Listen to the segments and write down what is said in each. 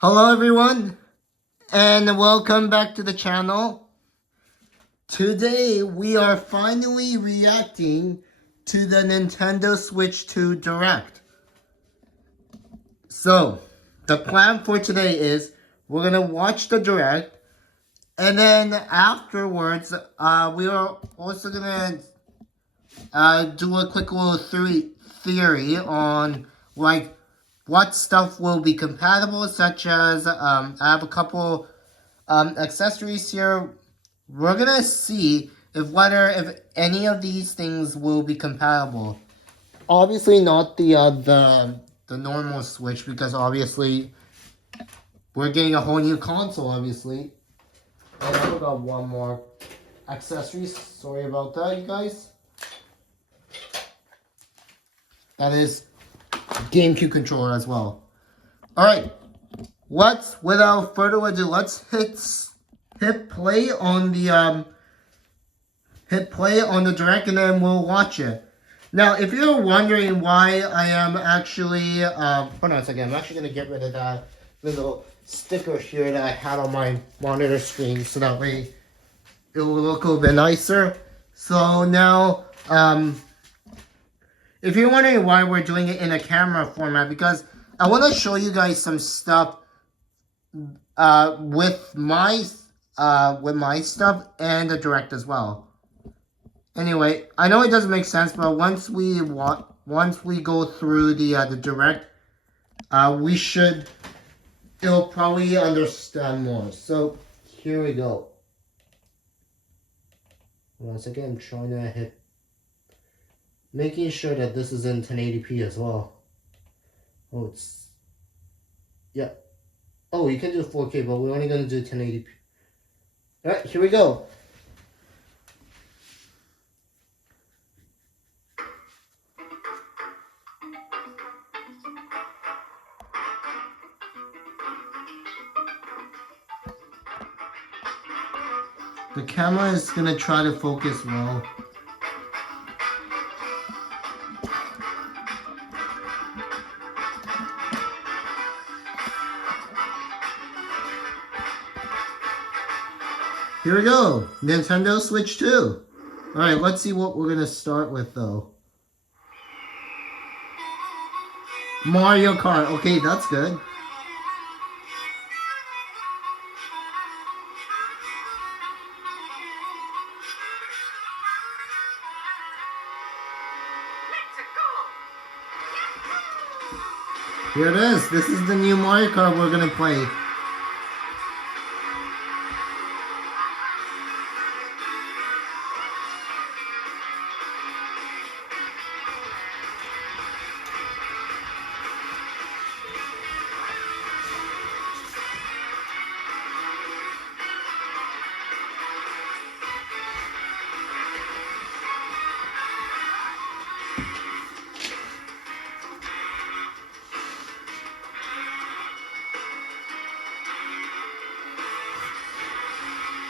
Hello everyone and welcome back to the channel. Today we are finally reacting to the Nintendo Switch 2 Direct. So the plan for today is we're going to watch the Direct and then afterwards we are also going to do a quick little theory on like what stuff will be compatible, such as I have a couple accessories here. We're gonna see if any of these things will be compatible. Obviously not the normal Switch, because obviously we're getting a whole new console, obviously. And I forgot one more accessories. Sorry about that, you guys. That is GameCube controller as well. Alright, without further ado, let's hit play on the Direct, and then we'll watch it. Now, if you're wondering why I am actually hold on a second, I'm actually gonna get rid of that little sticker here that I had on my monitor screen, so that way it will look a little bit nicer. So now, if you're wondering why we're doing it in a camera format, because I want to show you guys some stuff with my stuff and the Direct as well. Anyway, I know it doesn't make sense, but once we go through the Direct, it'll probably understand more. So here we go. Once again, I'm trying to making sure that this is in 1080p as well. Oh, it's, yeah. Oh, you can do 4K, but we're only going to do 1080p. Alright, here we go. The camera is going to try to focus well. Here we go, Nintendo Switch 2. Alright, let's see what we're going to start with though. Mario Kart, okay, that's good. Here it is, this is the new Mario Kart we're going to play.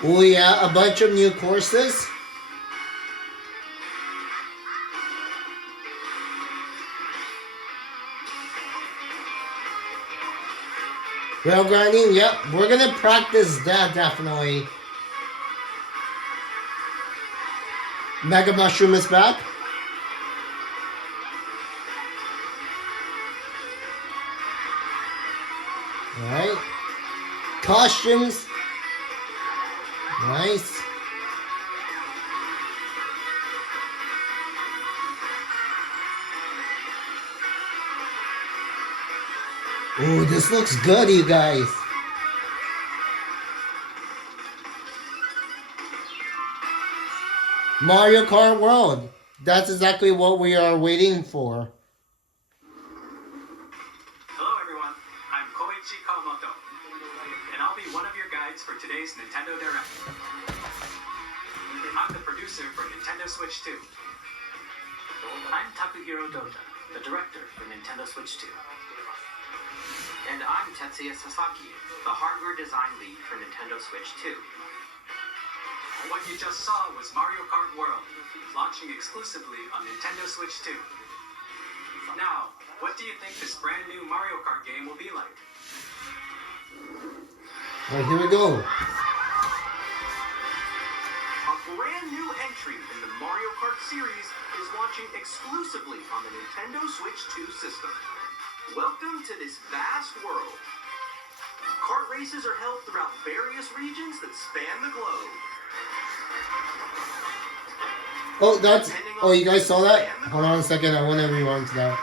Oh yeah, a bunch of new courses. Rail grinding, yep, we're gonna practice that definitely. Mega Mushroom is back. Alright. Costumes. Nice. Ooh, this looks good, you guys. Mario Kart World. That's exactly what we are waiting for. Hello everyone, I'm Koichi Kawamoto, and I'll be one of your guides for today's Nintendo Direct. I'm the producer for Nintendo Switch 2. I'm Takuhiro Dota, the director for Nintendo Switch 2. And I'm Tetsuya Sasaki, the hardware design lead for Nintendo Switch 2. What you just saw was Mario Kart World, launching exclusively on Nintendo Switch 2. Now, what do you think this brand new Mario Kart game will be like? Alright, here we go. A brand new entry in the Mario Kart series is launching exclusively on the Nintendo Switch 2 system. Welcome to this vast world. Kart races are held throughout various regions that span the globe. Oh, that's... Oh, you guys saw that? Hold on a second, I want to rewind to that.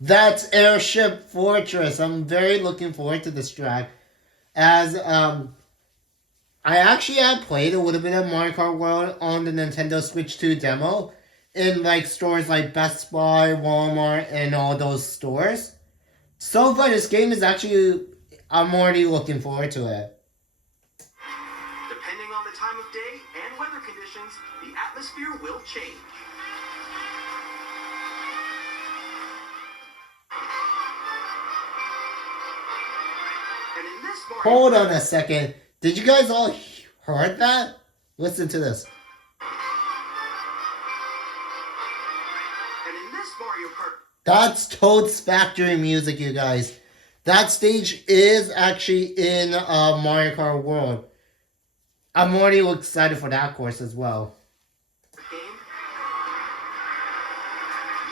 That's Airship Fortress. I'm very looking forward to this track. As, I actually had played a little bit of Mario Kart World on the Nintendo Switch 2 demo in like stores like Best Buy, Walmart, and all those stores. So far, this game is actually, I'm already looking forward to it. Depending on the time of day and weather conditions, the atmosphere will change. And in this Mario Hold on a second. Did you guys all heard that? Listen to this. And in this Mario Kart, That's Toad's Factory music, you guys. That stage is actually in Mario Kart World. I'm already excited for that course as well. game,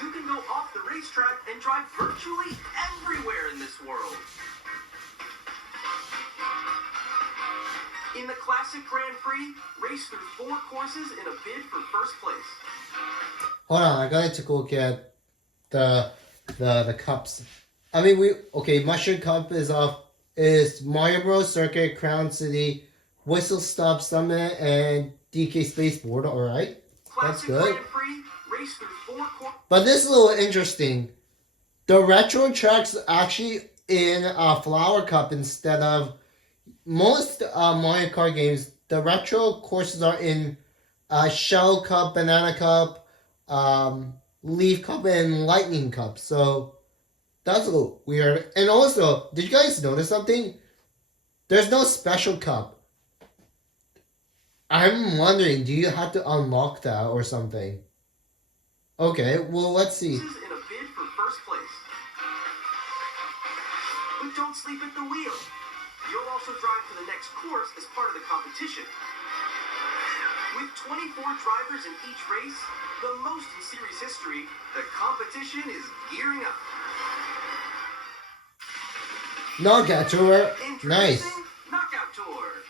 you can go off the racetrack and drive virtually everywhere in this world. In the Classic Grand Prix, race through 4 courses in a bid for first place. Hold on, I gotta take a look at the cups. I mean, Mushroom Cup is Mario Bros. Circuit, Crown City, Whistle Stop Summit, and DK Spaceport. All right, that's Classic good. Grand Prix, race through 4 courses. But this is a little interesting. The retro track's actually in Flower Cup instead of most Mario Kart games. The retro courses are in Shell Cup, Banana Cup, Leaf Cup, and Lightning Cup. So that's a little weird. And also, did you guys notice something? There's no special cup. I'm wondering, do you have to unlock that or something? Okay, well, let's see. In a bid for first place. But don't sleep at the wheel. You'll also drive to the next course as part of the competition. With 24 drivers in each race, the most in series history, the competition is gearing up. Knockout Tour. Nice. Introducing Knockout Tour.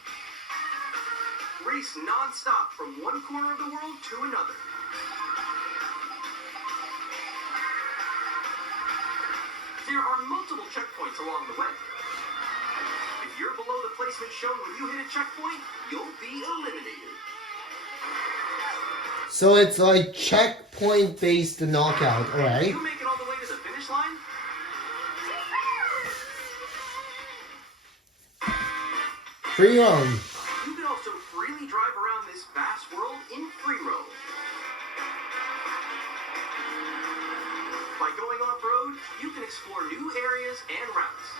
Race non-stop from one corner of the world to another. There are multiple checkpoints along the way. If you're below the placement shown when you hit a checkpoint, you'll be eliminated. So it's like checkpoint based knockout, alright? You make it all the way to the finish line? Free roam. You can also freely drive around this vast world in free roam. By going off-road, you can explore new areas and routes.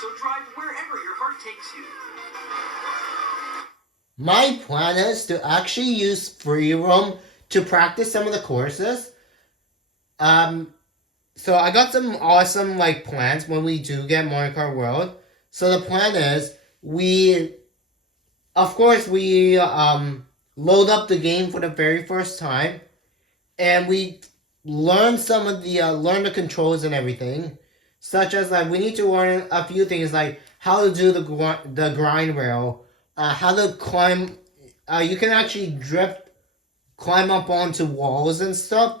So drive wherever your heart takes you. My plan is to actually use free roam to practice some of the courses. So I got some awesome plans when we do get Mario Kart World. So the plan is we load up the game for the very first time, and we learn some of the learn the controls and everything, such as we need to learn a few things like how to do the grind rail, how to climb. You can actually climb up onto walls and stuff,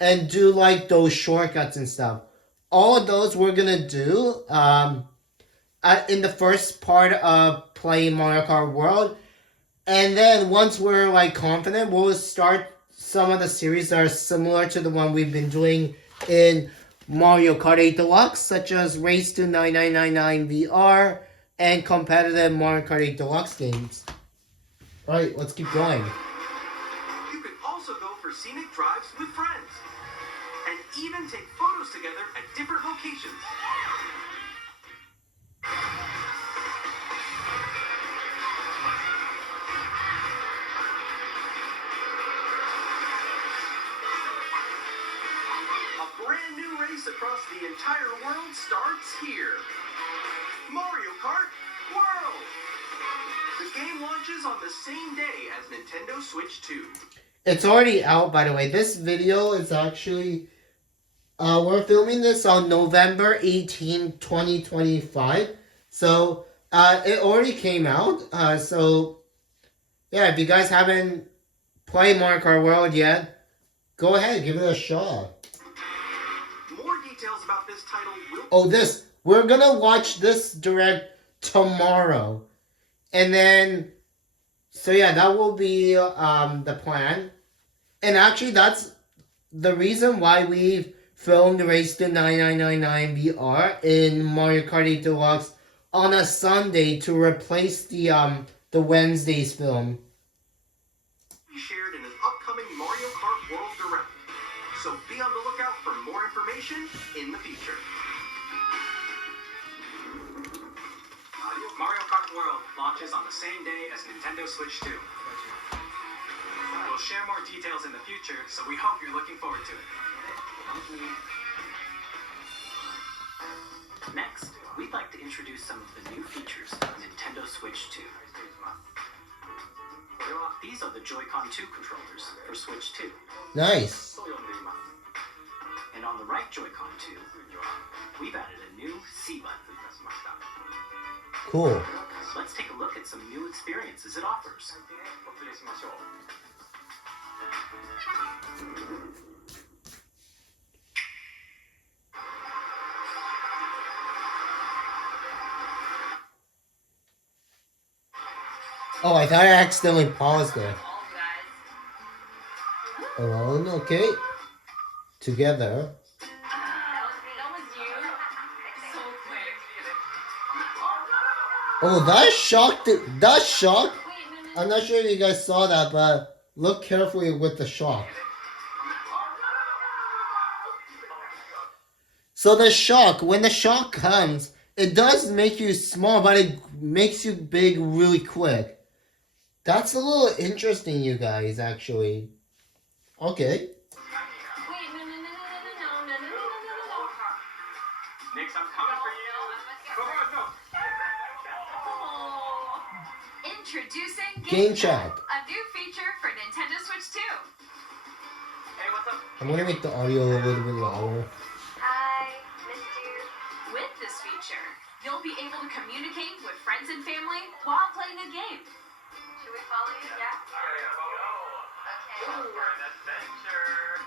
and do those shortcuts and stuff. All of those we're gonna do in the first part of playing Mario Kart World, and then once we're confident, we'll start some of the series that are similar to the one we've been doing in Mario Kart 8 Deluxe, such as Race to 9999 VR and competitive Mario Kart 8 Deluxe games. Alright, let's keep going. You can also go for scenic drives with friends, and even take photos together at different locations. A brand new race across the entire world starts here. Mario Kart World! The game launches on the same day as Nintendo Switch 2. It's already out, by the way. This video is actually... we're filming this on November 18, 2025. So, it already came out. So, yeah, if you guys haven't played Mario Kart World yet, go ahead, give it a shot. More details about this title will... Oh, we're gonna watch this direct tomorrow. And then, so yeah, that will be the plan. And actually, that's the reason why we've filmed Race to 9999 VR in Mario Kart 8 Deluxe on a Sunday to replace the Wednesday's film. Shared in an upcoming Mario Kart World Direct. So be on the lookout for more information in the future. Mario Kart World launches on the same day as Nintendo Switch 2. We'll share more details in the future, so we hope you're looking forward to it. Next, we'd like to introduce some of the new features of Nintendo Switch 2. These are the Joy-Con 2 controllers for Switch 2. Nice. And on the right Joy-Con 2, we've added a new C button. Cool. Let's take a look at some new experiences it offers. Oh, I thought I accidentally paused it. Alone, okay. Together. Oh, that shocked it. That shock. I'm not sure if you guys saw that, but look carefully with the shock. So the shock, when the shock comes, it does make you small, but it makes you big really quick. That's a little interesting, you guys, actually. Okay. Nix, I'm coming for you. Come on, no. Introducing Game Chat. a new feature for Nintendo Switch 2. Hey, what's up? I'm gonna make the audio a little bit louder. Hi, missed you. With this feature, you'll be able to communicate with friends and family while playing a game. Should we follow you? Yeah? Okay. For an adventure.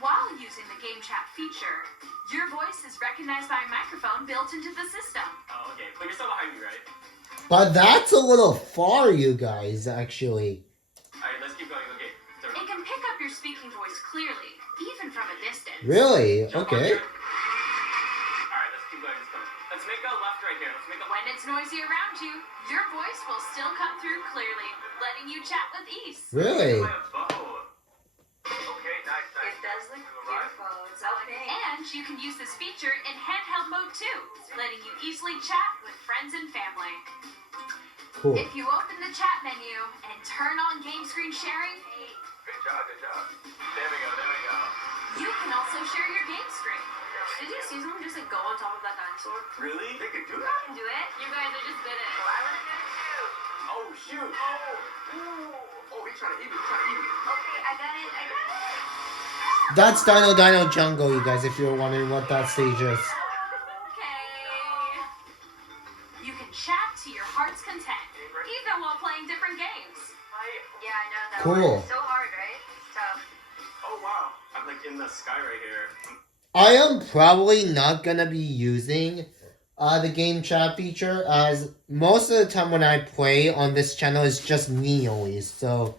While using the Game Chat feature, your voice is recognized by a microphone built into the system. Oh, okay. But you're still behind me, right? But that's a little far, you guys, actually. Alright, let's keep going. Okay. So, It can pick up your speaking voice clearly, even from a distance. Really? Okay. Alright, let's keep going. Let's make a left right here. Let's make a When it's noisy around you, your voice will still come through clearly, letting you chat with ease. Really? Okay, nice. It does look beautiful. It's okay. And you can use this feature in handheld mode too, letting you easily chat with friends and family. Cool. If you open the chat menu and turn on game screen sharing, Good job, good job. There we go. you can also share your game screen. Did you see someone just like go on top of that dinosaur? Really? They could do that? Do it? You guys are just good at it. I want to do it too. Oh, shoot. Oh, he's trying to eat me. Okay, I got it. That's Dino Jungle, you guys, if you're wondering what that stage is. Okay. You can chat to your heart's content, even while playing different games. Yeah, I know that Cool. one. It's so hard, right? It's tough. Oh, wow. I'm like in the sky right here. I am probably not gonna be using the game chat feature, as most of the time when I play on this channel is just me only, so...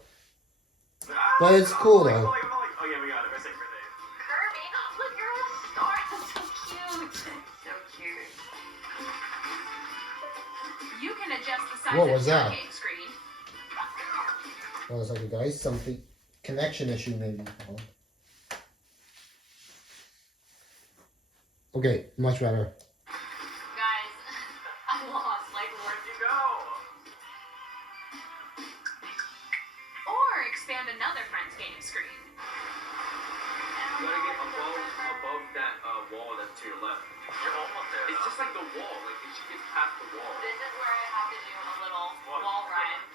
But it's cool though. Oh, yeah, we got it. We're safe. Kirby, look, you're on a star. That's so cute. So cute. You can adjust the size What of was your that? game screen. One second, guys. Something... Connection issue maybe. Okay, much better. Guys, I lost. Like, Where'd you go? or expand another friend's game screen. You gotta get above that wall that's to your left. You're almost there. It's just like the wall. Like, it's she gets past the wall. This is where I have to do a little wall ride.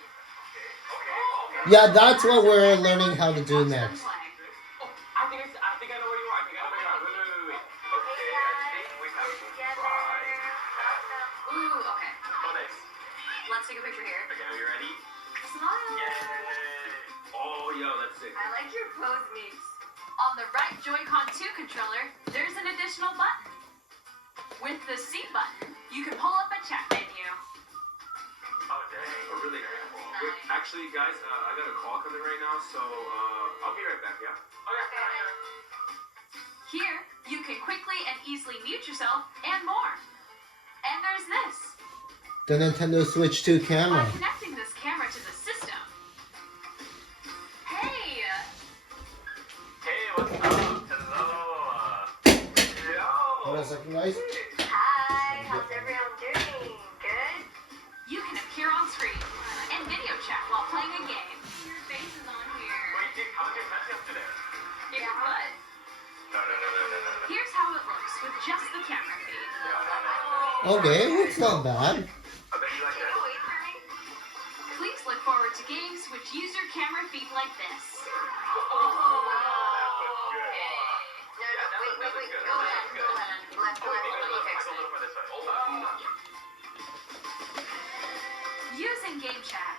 Yeah, that's what we're learning how to do next. Oh, I think I know where you are. Wait. Okay, I think we have to try. Ooh, okay. Oh, nice. Let's take a picture here. Okay, are you ready? Smile. Yay! Oh, yo, that's sick. I like your pose, Meeks. On the right Joy-Con 2 controller, there's an additional button. With the C button, you can pull up a chat menu. Oh, dang. Oh, really? Wait, actually, guys, I got a call coming right now, so I'll be right back, yeah? Okay. Here, you can quickly and easily mute yourself and more. And there's this. The Nintendo Switch 2 By camera. connecting this camera to the system. Hey! Hey, what's up? Hello. Yo. Hold on a second, guys. Hi, how's everyone doing? Good? You can appear on screen and video chat while playing a game. Your face is on here. Wait, dude, how did you mess up today? If it would. No. Here's how it looks with just the camera feed. Okay, it's not bad. I bet you like that. Please look forward to games which use your camera feed like this. Using game chat.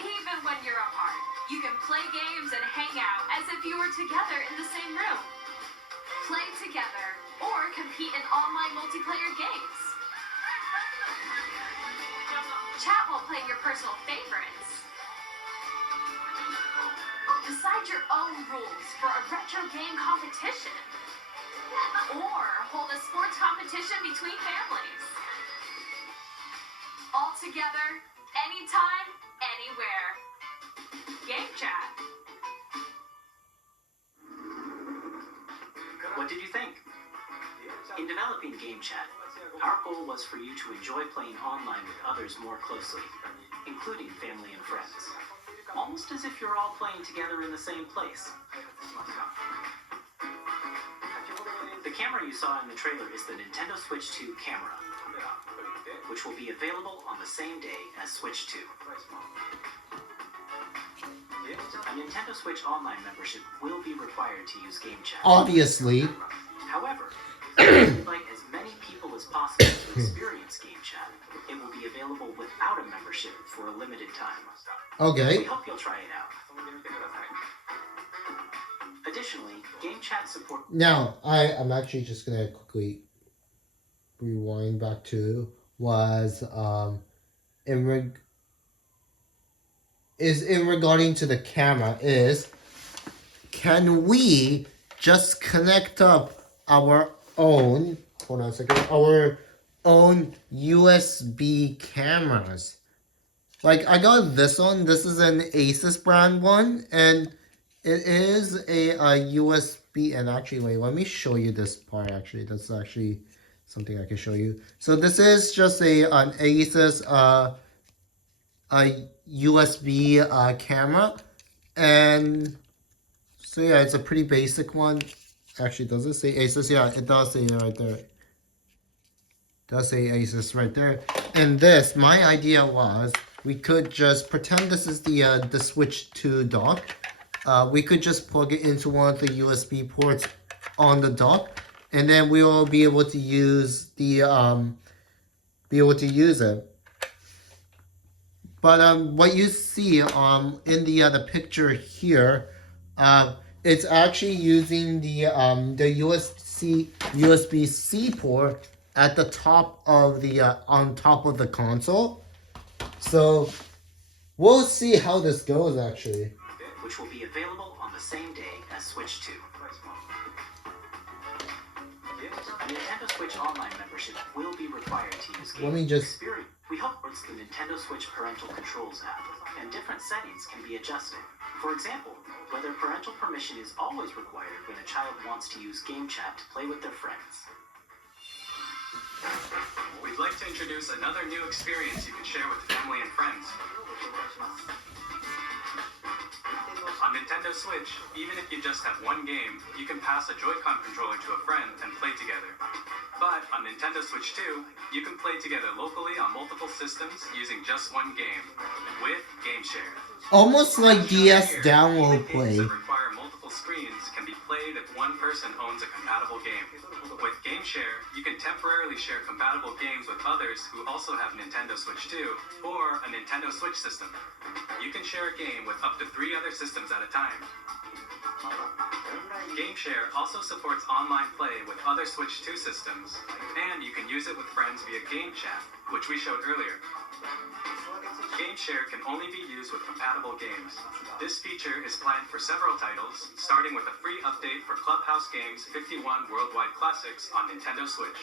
Even when you're apart, you can play games and hang out as if you were together in the same room. Play together or compete in online multiplayer games. Chat while playing your personal favorites. Decide your own rules for a retro game competition. Or hold a sports competition between families. All together, anytime, anywhere. Game chat. What did you think? In developing Game Chat, our goal was for you to enjoy playing online with others more closely, including family and friends. Almost as if you're all playing together in the same place. The camera you saw in the trailer is the Nintendo Switch 2 camera, which will be available on the same day as Switch 2. A Nintendo Switch Online membership will be required to use Game Chat. Obviously. However, if you invite as many people as possible to experience Game Chat, it will be available without a membership for a limited time. We Okay. hope you'll try it out. Additionally, Game Chat support. Now, I'm actually just gonna quickly rewind back to was in regarding to the camera is, can we just connect up our own, hold on a second, our own USB cameras? Like, I got this one. This is an Asus brand one, and it is a USB. And actually, wait, let me show you this part. Actually, that's actually something I can show you. So this is just an Asus a USB camera, and so yeah, it's a pretty basic one. Actually, does it say Asus? Yeah, it does say it right there. It does say Asus right there. And this, my idea was, we could just pretend this is the Switch 2 dock. We could just plug it into one of the USB ports on the dock, and then we will be able to use it. But what you see in the picture here, it's actually using the USB-C port at the top of the on top of the console. So we'll see how this goes actually. Which will be available on the same day as Switch 2. A Nintendo Switch Online membership will be required to use Let me just- Experience. We hope it's the Nintendo Switch Parental Controls app, and different settings can be adjusted. For example, whether parental permission is always required when a child wants to use Game Chat to play with their friends. We'd like to introduce another new experience you can share with family and friends. On Nintendo Switch, even if you just have one game, you can pass a Joy-Con controller to a friend and play together. But on Nintendo Switch 2, you can play together locally on multiple systems using just one game, with Game Share. Almost like DS download Even play. games that require multiple screens can be played if one person owns a compatible game. With Game Share, you can temporarily share compatible games with others who also have Nintendo Switch 2 or a Nintendo Switch system. You can share a game with up to 3 other systems at a time. Game Share also supports online play with other Switch 2 systems, and you can use it with friends via Game Chat, which we showed earlier. Game Share can only be used with compatible games. This feature is planned for several titles, starting with a free update for Clubhouse Games 51 Worldwide Classics on Nintendo Switch.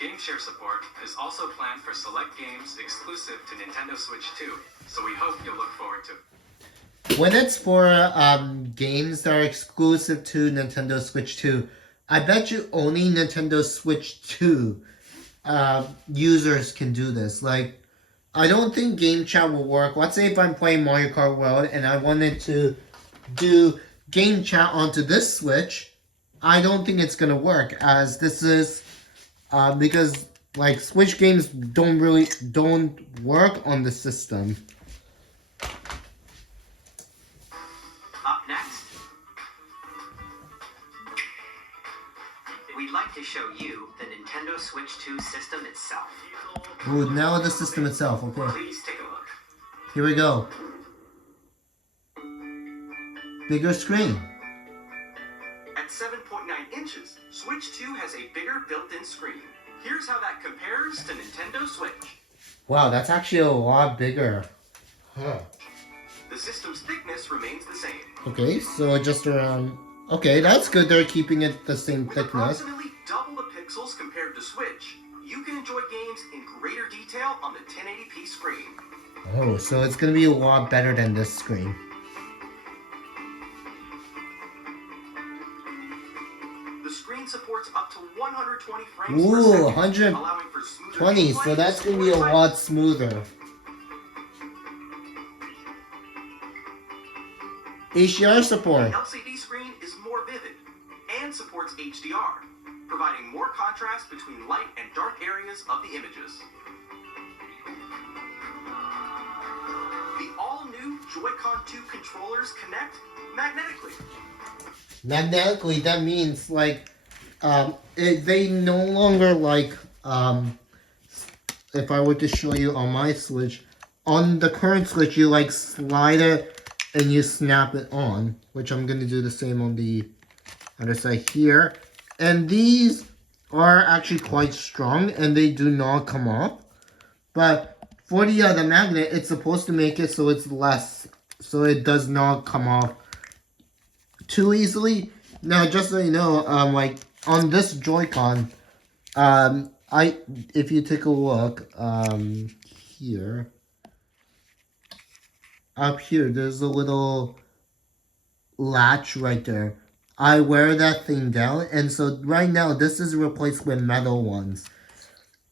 Game Share support is also planned for select games exclusive to Nintendo Switch 2, so we hope you'll look forward to it. When it's for games that are exclusive to Nintendo Switch 2, I bet you only Nintendo Switch 2 users can do this. Like, I don't think Game Chat will work. Let's say if I'm playing Mario Kart World and I wanted to do Game Chat onto this Switch, I don't think it's gonna work, as this is because like Switch games don't work on the system. Up next, we'd like to show you the Nintendo Switch 2 system itself. Ooh, now the system itself. Okay, Please take a look. here we go. Bigger screen. At 7.9 inches, Switch 2 has a bigger built-in screen. Here's how that compares to Nintendo Switch. Wow, that's actually a lot bigger. Huh. The system's thickness remains the same. Okay, so just around. Okay, that's good. They're keeping it the same With thickness. approximately double the pixels compared to Switch, you can enjoy games in greater detail on the 1080p screen. Oh, so it's gonna be a lot better than this screen. The screen supports up to 120 frames per Ooh, second, 120. allowing for smoother So gameplay that's gonna be a or lot smoother. HDR support. The LCD screen is more vivid and supports HDR, providing more contrast between light and dark areas of the images. The all-new Joy-Con 2 controllers connect magnetically. Magnetically, that means like they no longer like if I were to show you on my Switch, on the current Switch you like slide it and you snap it on, which I'm gonna do the same on the other side here. And these are actually quite strong and they do not come off. But for the magnet, it's supposed to make it so it's less, so it does not come off too easily. Now, just so you know, like on this Joy-Con, if you take a look, here, up here, there's a little latch right there. I wear that thing down, and so right now this is replaced with metal ones.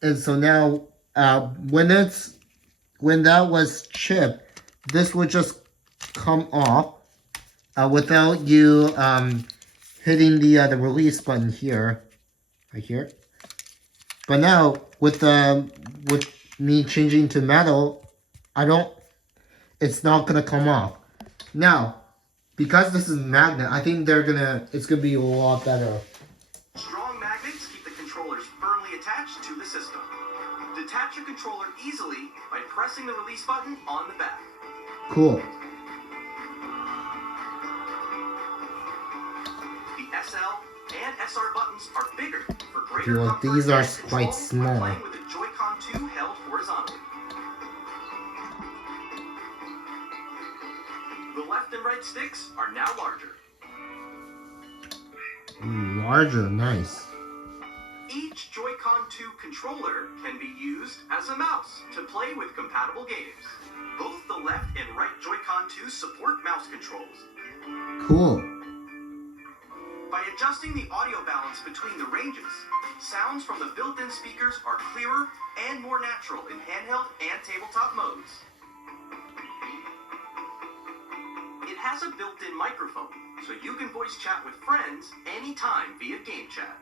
And so now, when that was chipped, this would just come off without you hitting the release button here, right here. But now with me changing to metal, it's not gonna come off. Now, because this is magnet, I think it's gonna be a lot better. Strong magnets keep the controllers firmly attached to the system. Detach your controller easily by pressing the release button on the back. Cool. The SL and SR buttons are bigger for greater Well, comfort these are and control quite when small. playing with the Joy-Con 2 held horizontally. The left and right sticks are now larger. Larger, nice. Each Joy-Con 2 controller can be used as a mouse to play with compatible games. Both the left and right Joy-Con 2 support mouse controls. Cool. By adjusting the audio balance between the ranges, sounds from the built-in speakers are clearer and more natural in handheld and tabletop modes. It has a built-in microphone, so you can voice chat with friends anytime via Game Chat.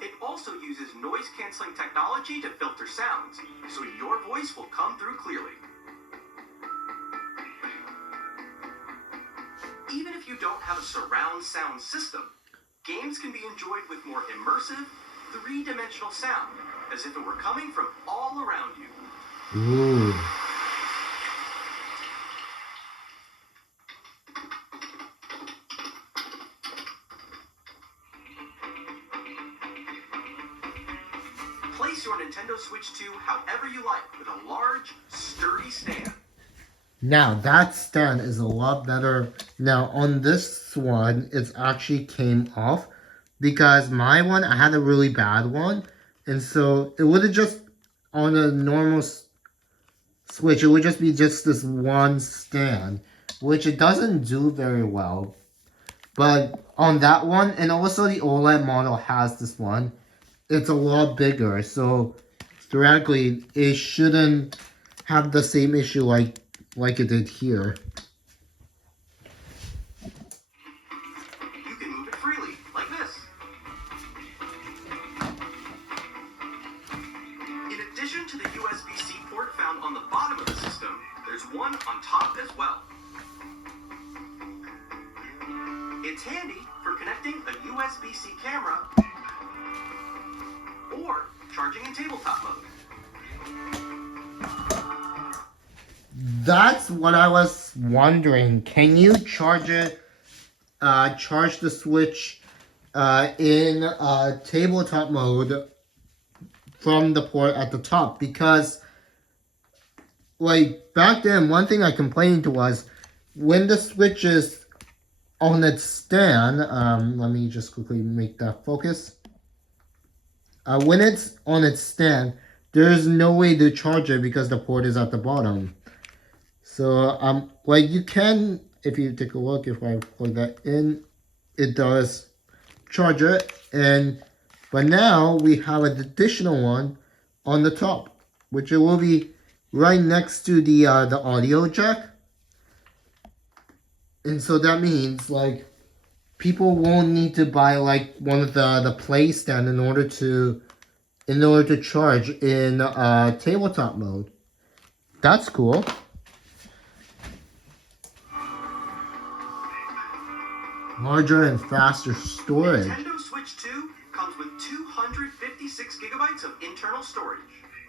It also uses noise-canceling technology to filter sounds, so your voice will come through clearly. Even if you don't have a surround sound system, games can be enjoyed with more immersive, three-dimensional sound, as if it were coming from all around you. Ooh. Place your Nintendo Switch 2 however you like with a large, sturdy stand. Now that stand is a lot better. Now on this one, it actually came off because my one, I had a really bad one. And so it would have just, on a normal Switch, it would just be just this one stand, which it doesn't do very well. But on that one, and also the OLED model has this one, it's a lot bigger. So theoretically, it shouldn't have the same issue like it did here. You can move it freely, like this. In addition to the USB-C port found on the bottom of the system, there's one on top as well. It's handy for connecting a USB-C camera or charging in tabletop mode. That's what I was wondering. Can you charge it, charge the Switch in tabletop mode from the port at the top? Because, like, back then, one thing I complained was when the Switch is on its stand, let me just quickly make that focus. When it's on its stand, there's no way to charge it because the port is at the bottom. So, like you can, if you take a look, if I plug that in, it does charge it. But now we have an additional one on the top, which it will be right next to the audio jack. And so that means, like, people won't need to buy, like, one of the play stand in order to charge in tabletop mode. That's cool. Larger and faster storage. Nintendo Switch 2 comes with 256 gigabytes of internal storage.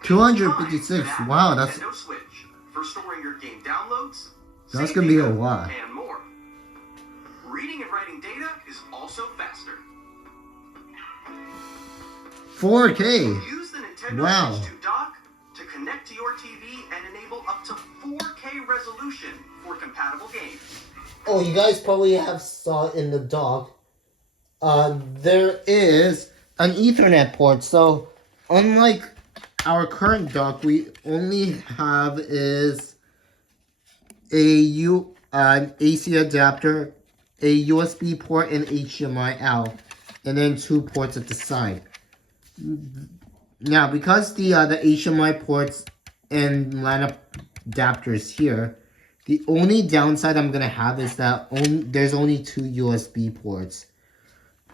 256. Time to Wow, add that's Nintendo Switch for storing your game downloads. That's saving gonna be a them, lot. And more. Reading and writing data is also faster. 4K. Use the Nintendo Wow. Switch 2 dock to connect to your TV and enable up to 4K resolution for compatible games. Oh, you guys probably have saw in the dock. There is an Ethernet port. So, unlike our current dock, we only have is an AC adapter, a USB port, and HDMI out, and then 2 ports at the side. Now, because the HDMI ports and LAN adapters here, the only downside I'm gonna have is that there's only 2 USB ports.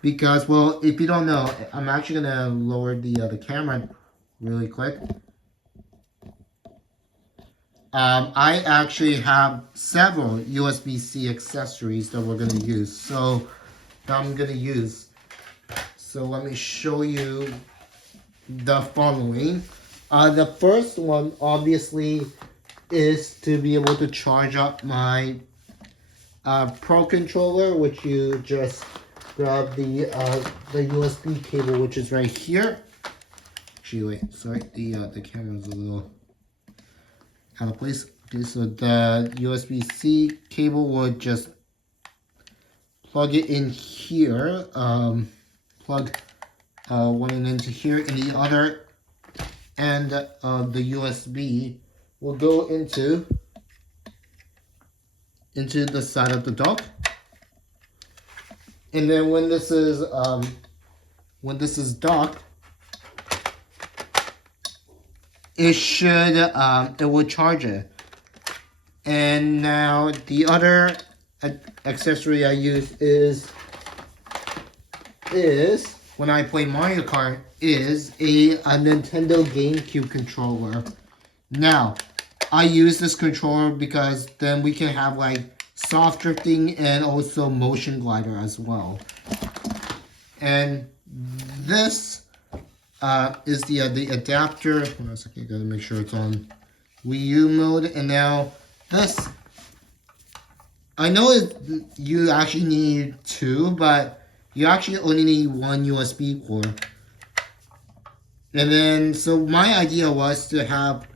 Because, well, if you don't know, I'm actually gonna lower the camera really quick. I actually have several USB-C accessories that we're gonna use. So let me show you the following. The first one, obviously, is to be able to charge up my Pro controller, which you just grab the USB cable, which is right here. Actually, wait, sorry, the camera's a little out of place. Okay, so the USB-C cable would just plug it in here. Plug one into here, and the other end of the USB will go into the side of the dock. And then when this is docked, it will charge it. And now the other accessory I use is when I play Mario Kart is a Nintendo GameCube controller. Now, I use this controller because then we can have like soft drifting and also motion glider as well. And this is the adapter. Hold on a second, gotta make sure it's on Wii U mode. And now this, I know you actually need two, but you actually only need one USB port. And then, so my idea was to have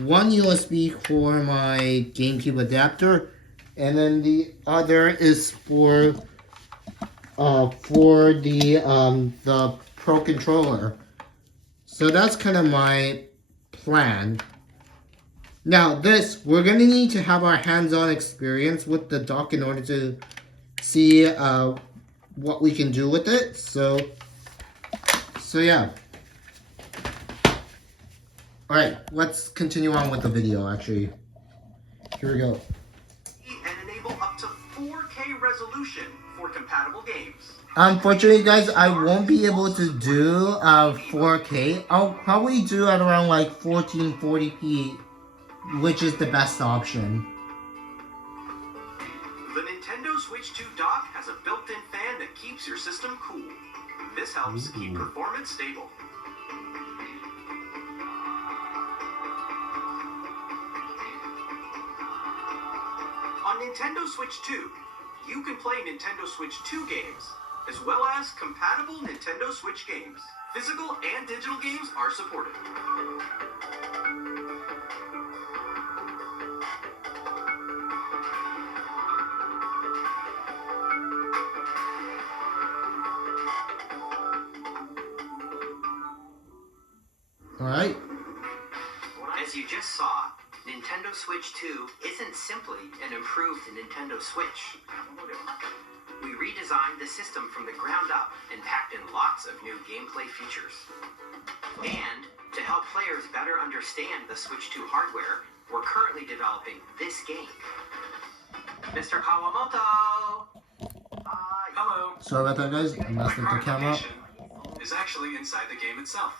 one USB for my GameCube adapter, and then the other is for the Pro controller. So that's kind of my plan. Now this, we're going to need to have our hands-on experience with the dock in order to see what we can do with it. So yeah. Alright, let's continue on with the video actually. Here we go. And enable up to 4K resolution for compatible games. Unfortunately, guys, I won't be able to do 4K. I'll probably do at around like 1440p, which is the best option. The Nintendo Switch 2 dock has a built-in fan that keeps your system cool. This helps keep performance stable. On Nintendo Switch 2, you can play Nintendo Switch 2 games, as well as compatible Nintendo Switch games. Physical and digital games are supported. Alright. As you just saw, Nintendo Switch 2 isn't simply an improved Nintendo Switch. We redesigned the system from the ground up and packed in lots of new gameplay features. And to help players better understand the Switch 2 hardware, we're currently developing this game. Mr. Kawamoto! Hi. Hello. Sorry about that, guys. I messed up the current camera. location is actually inside the game itself.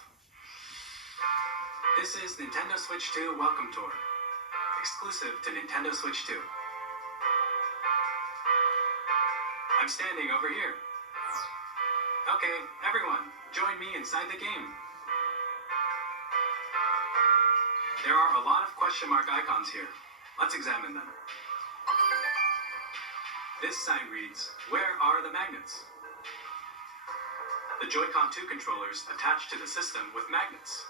This is Nintendo Switch 2 Welcome Tour, exclusive to Nintendo Switch 2. I'm standing over here. Okay, everyone, join me inside the game. There are a lot of question mark icons here. Let's examine them. This sign reads, "Where are the magnets?" The Joy-Con 2 controllers attach to the system with magnets.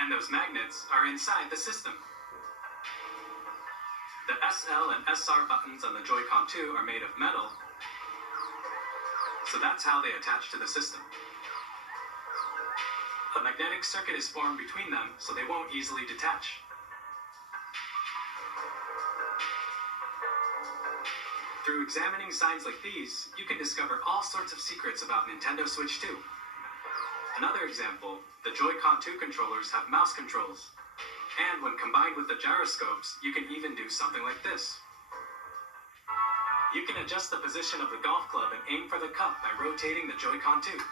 And those magnets are inside the system. The SL and SR buttons on the Joy-Con 2 are made of metal, so that's how they attach to the system. A magnetic circuit is formed between them, so they won't easily detach. Through examining signs like these, you can discover all sorts of secrets about Nintendo Switch 2. Another example, the Joy-Con 2 controllers have mouse controls. And when combined with the gyroscopes, you can even do something like this. You can adjust the position of the golf club and aim for the cup by rotating the Joy-Con 2.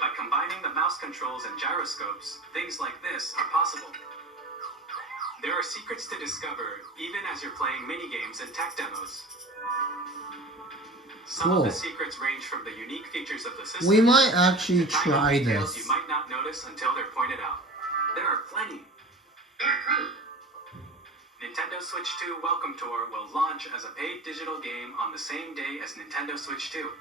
By combining the mouse controls and gyroscopes, things like this are possible. There are secrets to discover, even as you're playing mini-games and tech demos. Some of the secrets range from the unique features of the system. We might actually to try tiny details this. you might not notice until they're pointed out. There are plenty. Nintendo Switch 2 Welcome Tour will launch as a paid digital game on the same day as Nintendo Switch 2.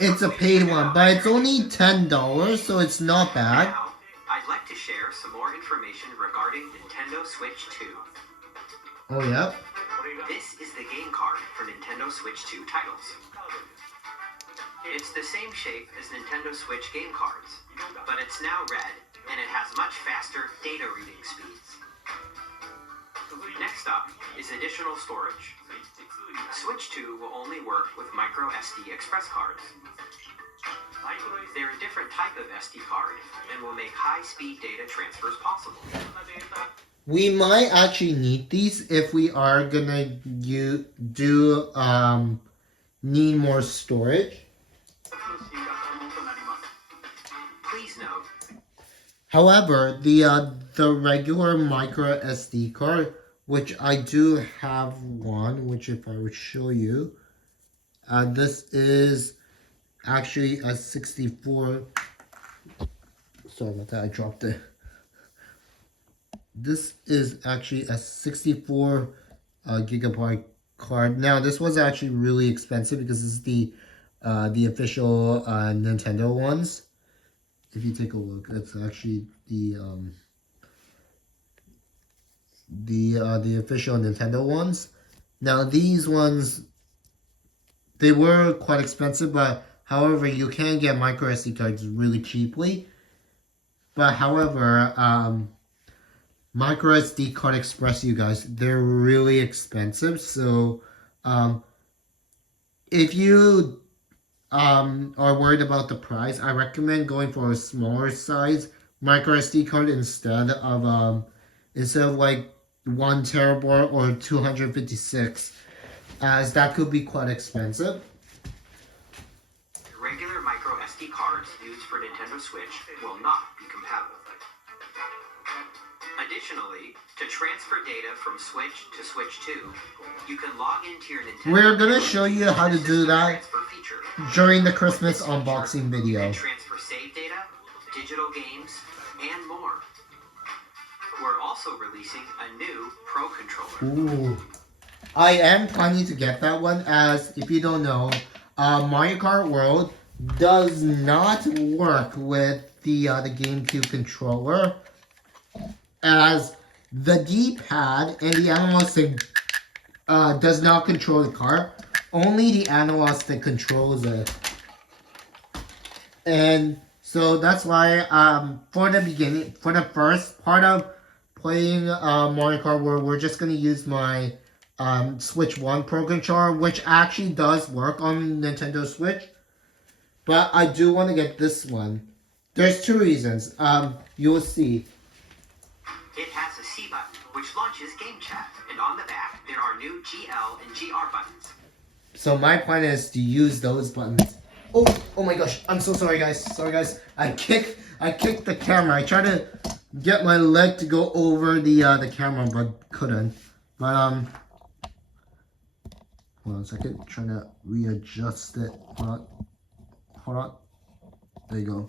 It's a paid one, but it's only $10, so it's not bad. Now, I'd like to share some more information regarding Nintendo Switch 2. Oh, yeah? This is the game card for Nintendo Switch 2 titles. It's the same shape as Nintendo Switch game cards, but it's now red, and it has much faster data reading speeds. Next up is additional storage. Switch 2 will only work with micro SD express cards. They're a different type of SD card, and will make high-speed data transfers possible. We might actually need these if we are gonna need more storage. However, the regular micro SD card, which I do have one, which if I would show you, this is actually a 64. Sorry about that, I dropped it. This is actually a 64 gigabyte card. Now, this was actually really expensive because this is the official Nintendo ones. If you take a look, it's actually the official Nintendo ones. Now, these ones, they were quite expensive, but however, you can get micro SD cards really cheaply. But however, micro SD card express, you guys, they're really expensive. So if you are worried about the price, I recommend going for a smaller size micro SD card instead of like 1 terabyte or 256, as that could be quite expensive. Regular micro SD cards used for Nintendo Switch will not be compatible. Additionally, to transfer data from Switch to Switch 2, you can log into your Nintendo. We're gonna show you how to do that during the Christmas unboxing video. You can transfer save data, digital games, and more. We're also releasing a new Pro controller. Ooh. I am planning to get that one, as if you don't know, Mario Kart World does not work with the GameCube controller, as the D-pad and the analog stick does not control the car. Only the analog stick controls it. And so that's why for the first part of playing Mario Kart World, we're just going to use my Switch 1 Pro controller, which actually does work on Nintendo Switch. But I do want to get this one. There's two reasons. You will see. It has a C button, which launches Game Chat, and on the back, there are new GL and GR buttons. So my plan is to use those buttons. Oh my gosh, I'm so sorry guys. Sorry guys. I kicked the camera. I tried to get my leg to go over the camera, but couldn't. But hold on a second. Trying to readjust it. Hold on. There you go.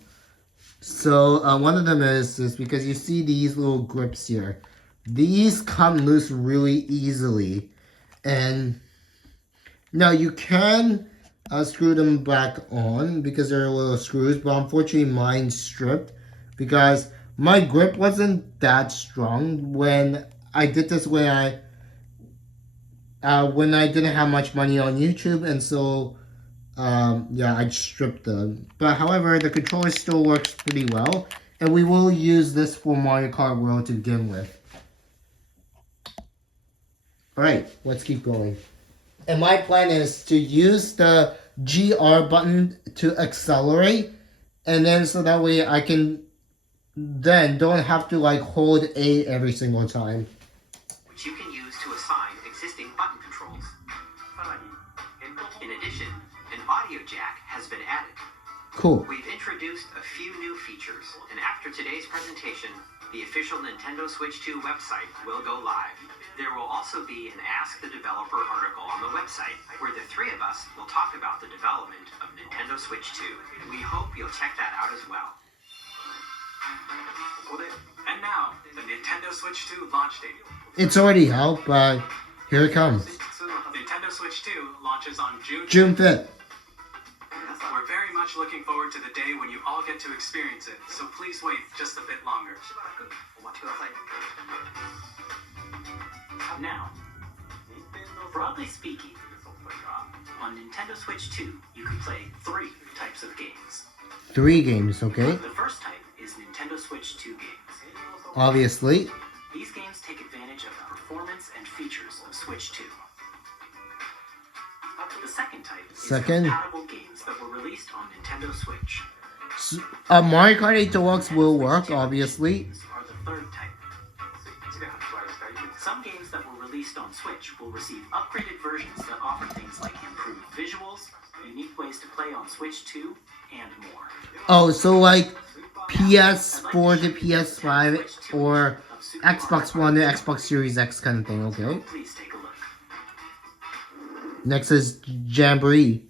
So one of them is because you see these little grips here. These come loose really easily, and now you can screw them back on because they're little screws, but unfortunately mine's stripped because my grip wasn't that strong when I did this when I didn't have much money on YouTube, and so yeah, I stripped them. But however, the controller still works pretty well, and we will use this for Mario Kart World to begin with. Alright, let's keep going. And my plan is to use the GR button to accelerate, and then so that way I can then don't have to like hold A every single time. Which you can use to assign existing button controls. In addition, an audio jack has been added. Cool. We've introduced a few new features, and after today's presentation, the official Nintendo Switch 2 website will go live. There will also be an Ask the Developer article on the website, where the three of us will talk about the development of Nintendo Switch 2. We hope you'll check that out as well. And now, the Nintendo Switch 2 launch date. It's already out, but here it comes. Nintendo Switch 2 launches on June 5th. We're very much looking forward to the day when you all get to experience it, so please wait just a bit longer. Now, broadly speaking, on Nintendo Switch 2, you can play 3 types of games. 3 games, okay? The first type is Nintendo Switch 2 games. Obviously. These games take advantage of the performance and features of Switch 2. The second type is compatible games that were released on Nintendo Switch. Mario Kart 8 Deluxe will work, obviously. Are the third type. Some games that were released on Switch will receive upgraded versions that offer things like improved visuals, unique ways to play on Switch 2, and more. Oh, so like PS4 to PS5 or Xbox One to Xbox Series X kind of thing, okay? Please take a look. Next is Jamboree.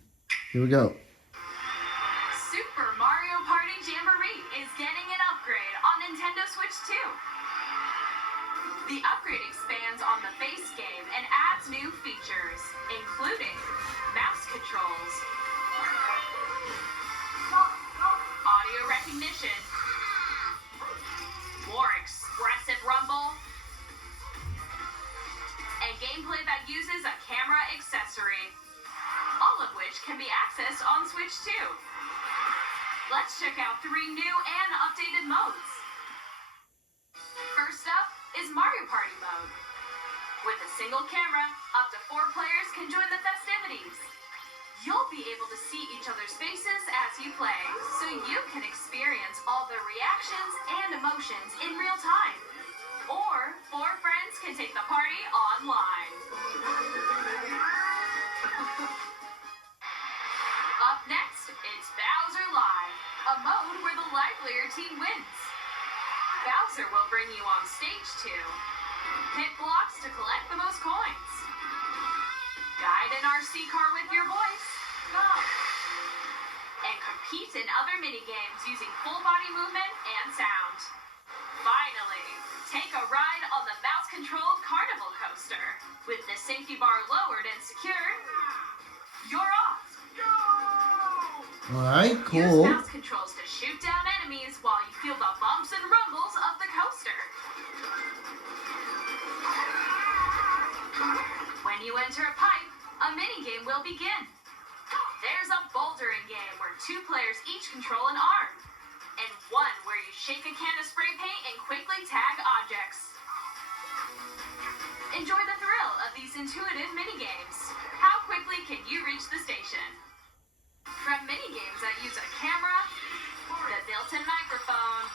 Here we go. Super Mario Party Jamboree is getting an upgrade on Nintendo Switch 2. The upgrade expands on the base game and adds new features, including mouse controls, audio recognition, more expressive rumble, and gameplay that uses a camera accessory, all of which can be accessed on Switch 2. Let's check out 3 new and updated modes. First up is Mario Party mode. With a single camera, up to 4 players can join the festivities. You'll be able to see each other's faces as you play, so you can experience all the reactions and emotions in real time. Or 4 friends can take the party online. Up next, it's Bowser Live, a mode where the livelier team wins. Bowser will bring you on stage to hit blocks to collect the most coins, guide an RC car with your voice, and compete in other mini-games using full body movement and sound. Finally, take a ride on the mouse-controlled carnival coaster. With the safety bar lowered and secured, you're off. Alright, Use cool. mouse controls to shoot down enemies while you feel the bumps and rumbles of the coaster. When you enter a pipe, a mini-game will begin. There's a bouldering game where 2 players each control an arm, and one where you shake a can of spray paint and quickly tag objects. Enjoy the thrill of these intuitive mini-games. How quickly can you reach the station? From mini-games that use a camera, the built-in microphone,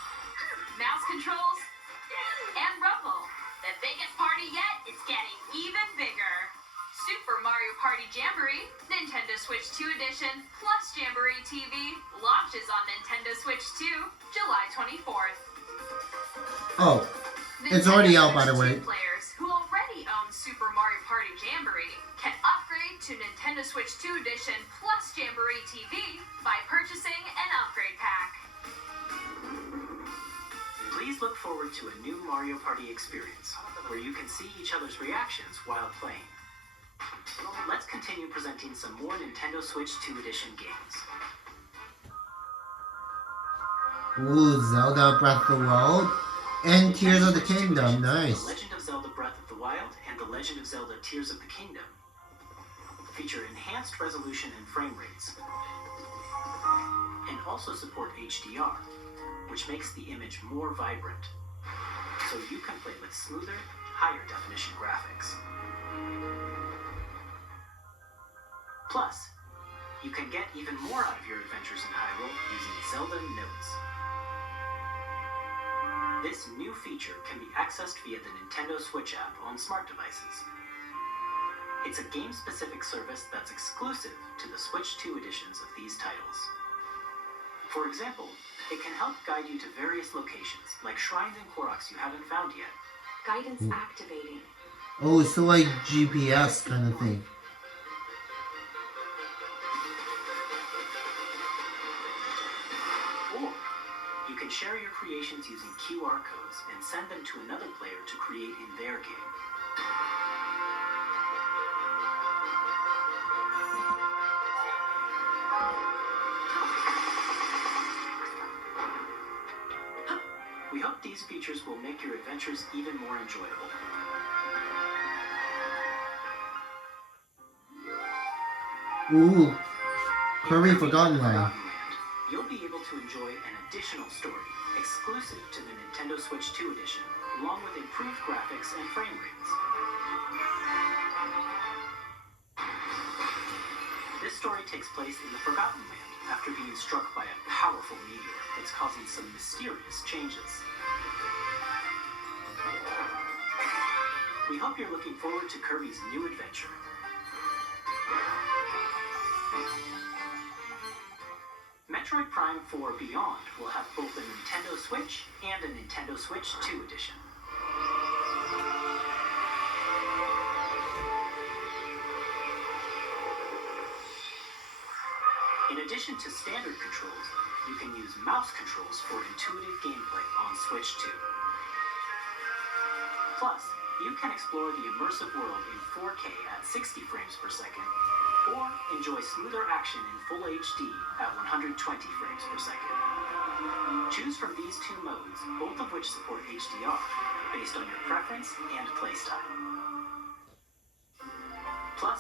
mouse controls, and rumble, the biggest party yet is getting even bigger. Super Mario Party Jamboree, Nintendo Switch 2 Edition, plus Jamboree TV, launches on Nintendo Switch 2, July 24th. Oh, it's already out, by the Switch way. 2 players who already own Super Mario Party Jamboree can upgrade to Nintendo Switch 2 Edition plus Jamboree TV by purchasing an upgrade pack. Please look forward to a new Mario Party experience, where you can see each other's reactions while playing. Let's continue presenting some more Nintendo Switch 2 Edition games. Ooh, Zelda Breath of the Wild and Tears of the Switch 2 Kingdom. editions, Nice. The Legend of Zelda Breath of the Wild and The Legend of Zelda Tears of the Kingdom feature enhanced resolution and frame rates, and also support HDR, which makes the image more vibrant, so you can play with smoother, higher definition graphics. Plus, you can get even more out of your adventures in Hyrule using Zelda Notes. This new feature can be accessed via the Nintendo Switch app on smart devices. It's a game-specific service that's exclusive to the Switch 2 editions of these titles. For example, it can help guide you to various locations, like shrines and Koroks you haven't found yet. Guidance activating. Oh, so like GPS kind of thing. Or you can share your creations using QR codes and send them to another player to create in their game. We hope these features will make your adventures even more enjoyable. Ooh, Kirby In Forgotten Land. Land, you'll be able to enjoy an additional story exclusive to the Nintendo Switch 2 edition, along with improved graphics and frame rates. This story takes place in the Forgotten Land after being struck by a powerful meteor that's causing some mysterious changes. We hope you're looking forward to Kirby's new adventure. Metroid Prime 4 Beyond will have both a Nintendo Switch and a Nintendo Switch 2 edition. In addition to standard controls, you can use mouse controls for intuitive gameplay on Switch 2. Plus, you can explore the immersive world in 4K at 60 frames per second, or enjoy smoother action in Full HD at 120 frames per second. Choose from these two modes, both of which support HDR, based on your preference and playstyle. Plus,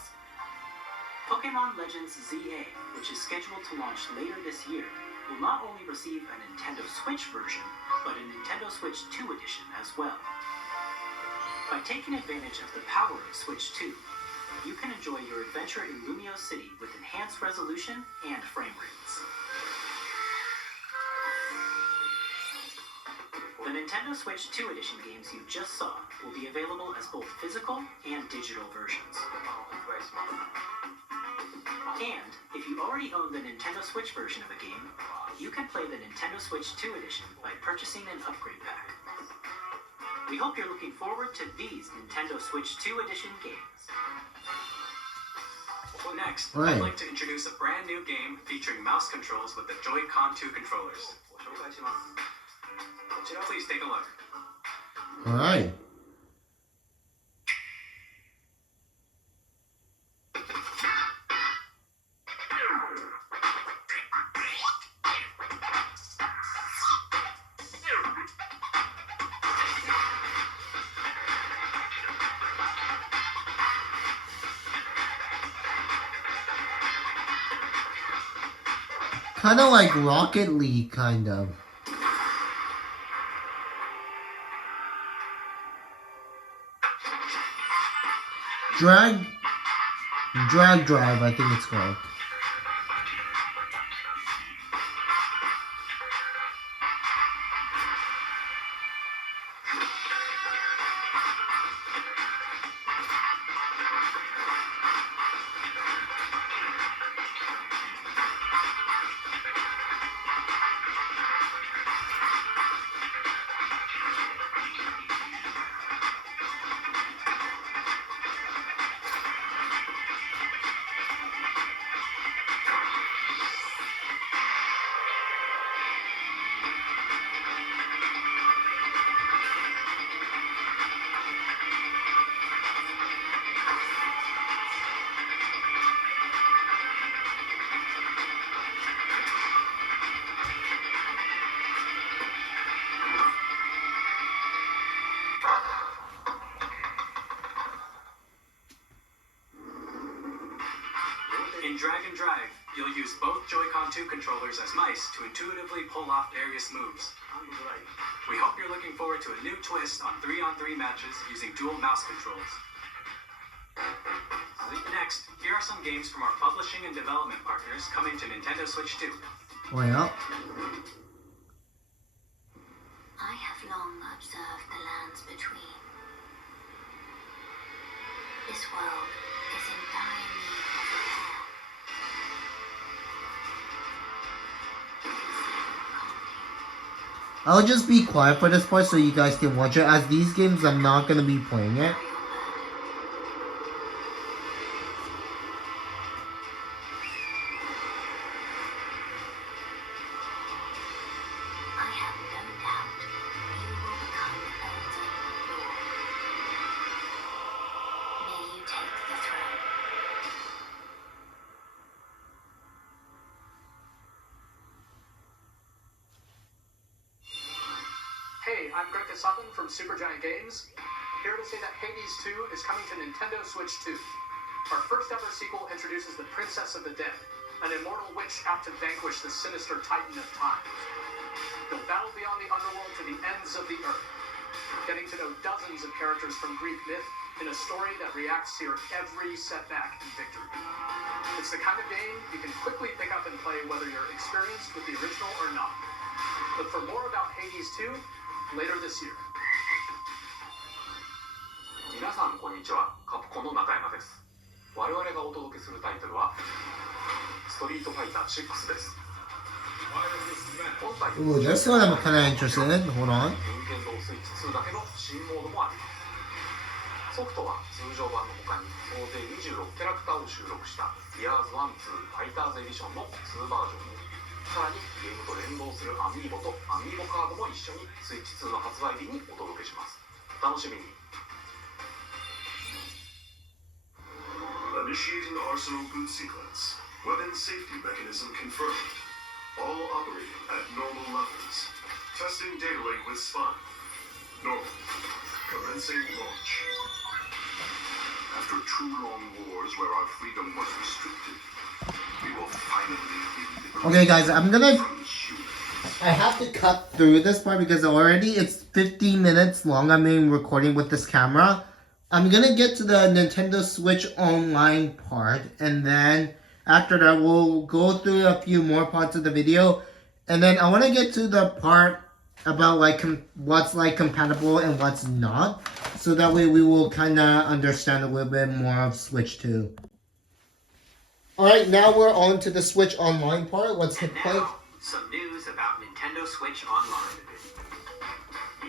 Pokemon Legends ZA, which is scheduled to launch later this year, will not only receive a Nintendo Switch version, but a Nintendo Switch 2 edition as well. By taking advantage of the power of Switch 2, you can enjoy your adventure in Lumio City with enhanced resolution and frame rates. The Nintendo Switch 2 edition games you just saw will be available as both physical and digital versions. And if you already own the Nintendo Switch version of a game, you can play the Nintendo Switch 2 edition by purchasing an upgrade pack. We hope you're looking forward to these Nintendo Switch 2 edition games. Next, Right. I'd like to introduce a brand new game featuring mouse controls with the Joy-Con 2 controllers. Please take a look. Alright. Kind of like Rocket League, kind of. Drag Drive, I think it's called. In Drag and Drive, you'll use both Joy-Con 2 controllers as mice to intuitively pull off various moves. We hope you're looking forward to a new twist on 3-on-3 matches using dual mouse controls. Next, here are some games from our publishing and development partners coming to Nintendo Switch 2. Well, I have long observed the lands between. This world is in dire need of repair. I'll just be quiet for this part so you guys can watch it. As these games, I'm not gonna be playing it. I have no doubt you will become elder lord. May you take the throne. Hey, I'm Greg Sutton from Supergiant Games, here to say that Hades 2 is coming to Nintendo Switch 2. Our first ever sequel introduces the Princess of the Dead, an immortal witch out to vanquish the sinister Titan of Time. They'll battle beyond the underworld to the ends of the earth, getting to know dozens of characters from Greek myth in a story that reacts to your every setback and victory. It's the kind of game you can quickly pick up and play whether you're experienced with the original or not. Look for more about Hades 2 later this year. 皆さんこんにちは、カプコンの中山です。我々がお届けするタイトルはストリートファイター6です。本体 Ooh, this one I'm kind of interested in. Hold on. 任天堂スイッチ2だけの新モードもあります。ソフトは通常版の他に総勢26キャラクターを収録した「ギアーズ1、2ファイターズエディション」の2バージョンも、さらにゲームと連動するアミーボとアミーボカードも一緒にスイッチ2の発売日にお届けします。お楽しみに。 Initiating arsenal boot sequence. Weapon safety mechanism confirmed. All operating at normal levels. Testing data link with spine. Normal. Commencing launch. After 2 long wars where our freedom was restricted, we will finally be Okay, guys, I'm gonna. from humans. I have to cut through this part because already it's 50 minutes long. I'm being recording with this camera. I'm gonna get to the Nintendo Switch Online part, and then after that, we'll go through a few more parts of the video, and then I want to get to the part about like what's like compatible and what's not, so that way we will kind of understand a little bit more of Switch 2. Alright, now we're on to the Switch Online part. Let's hit And play. now, some news about Nintendo Switch Online.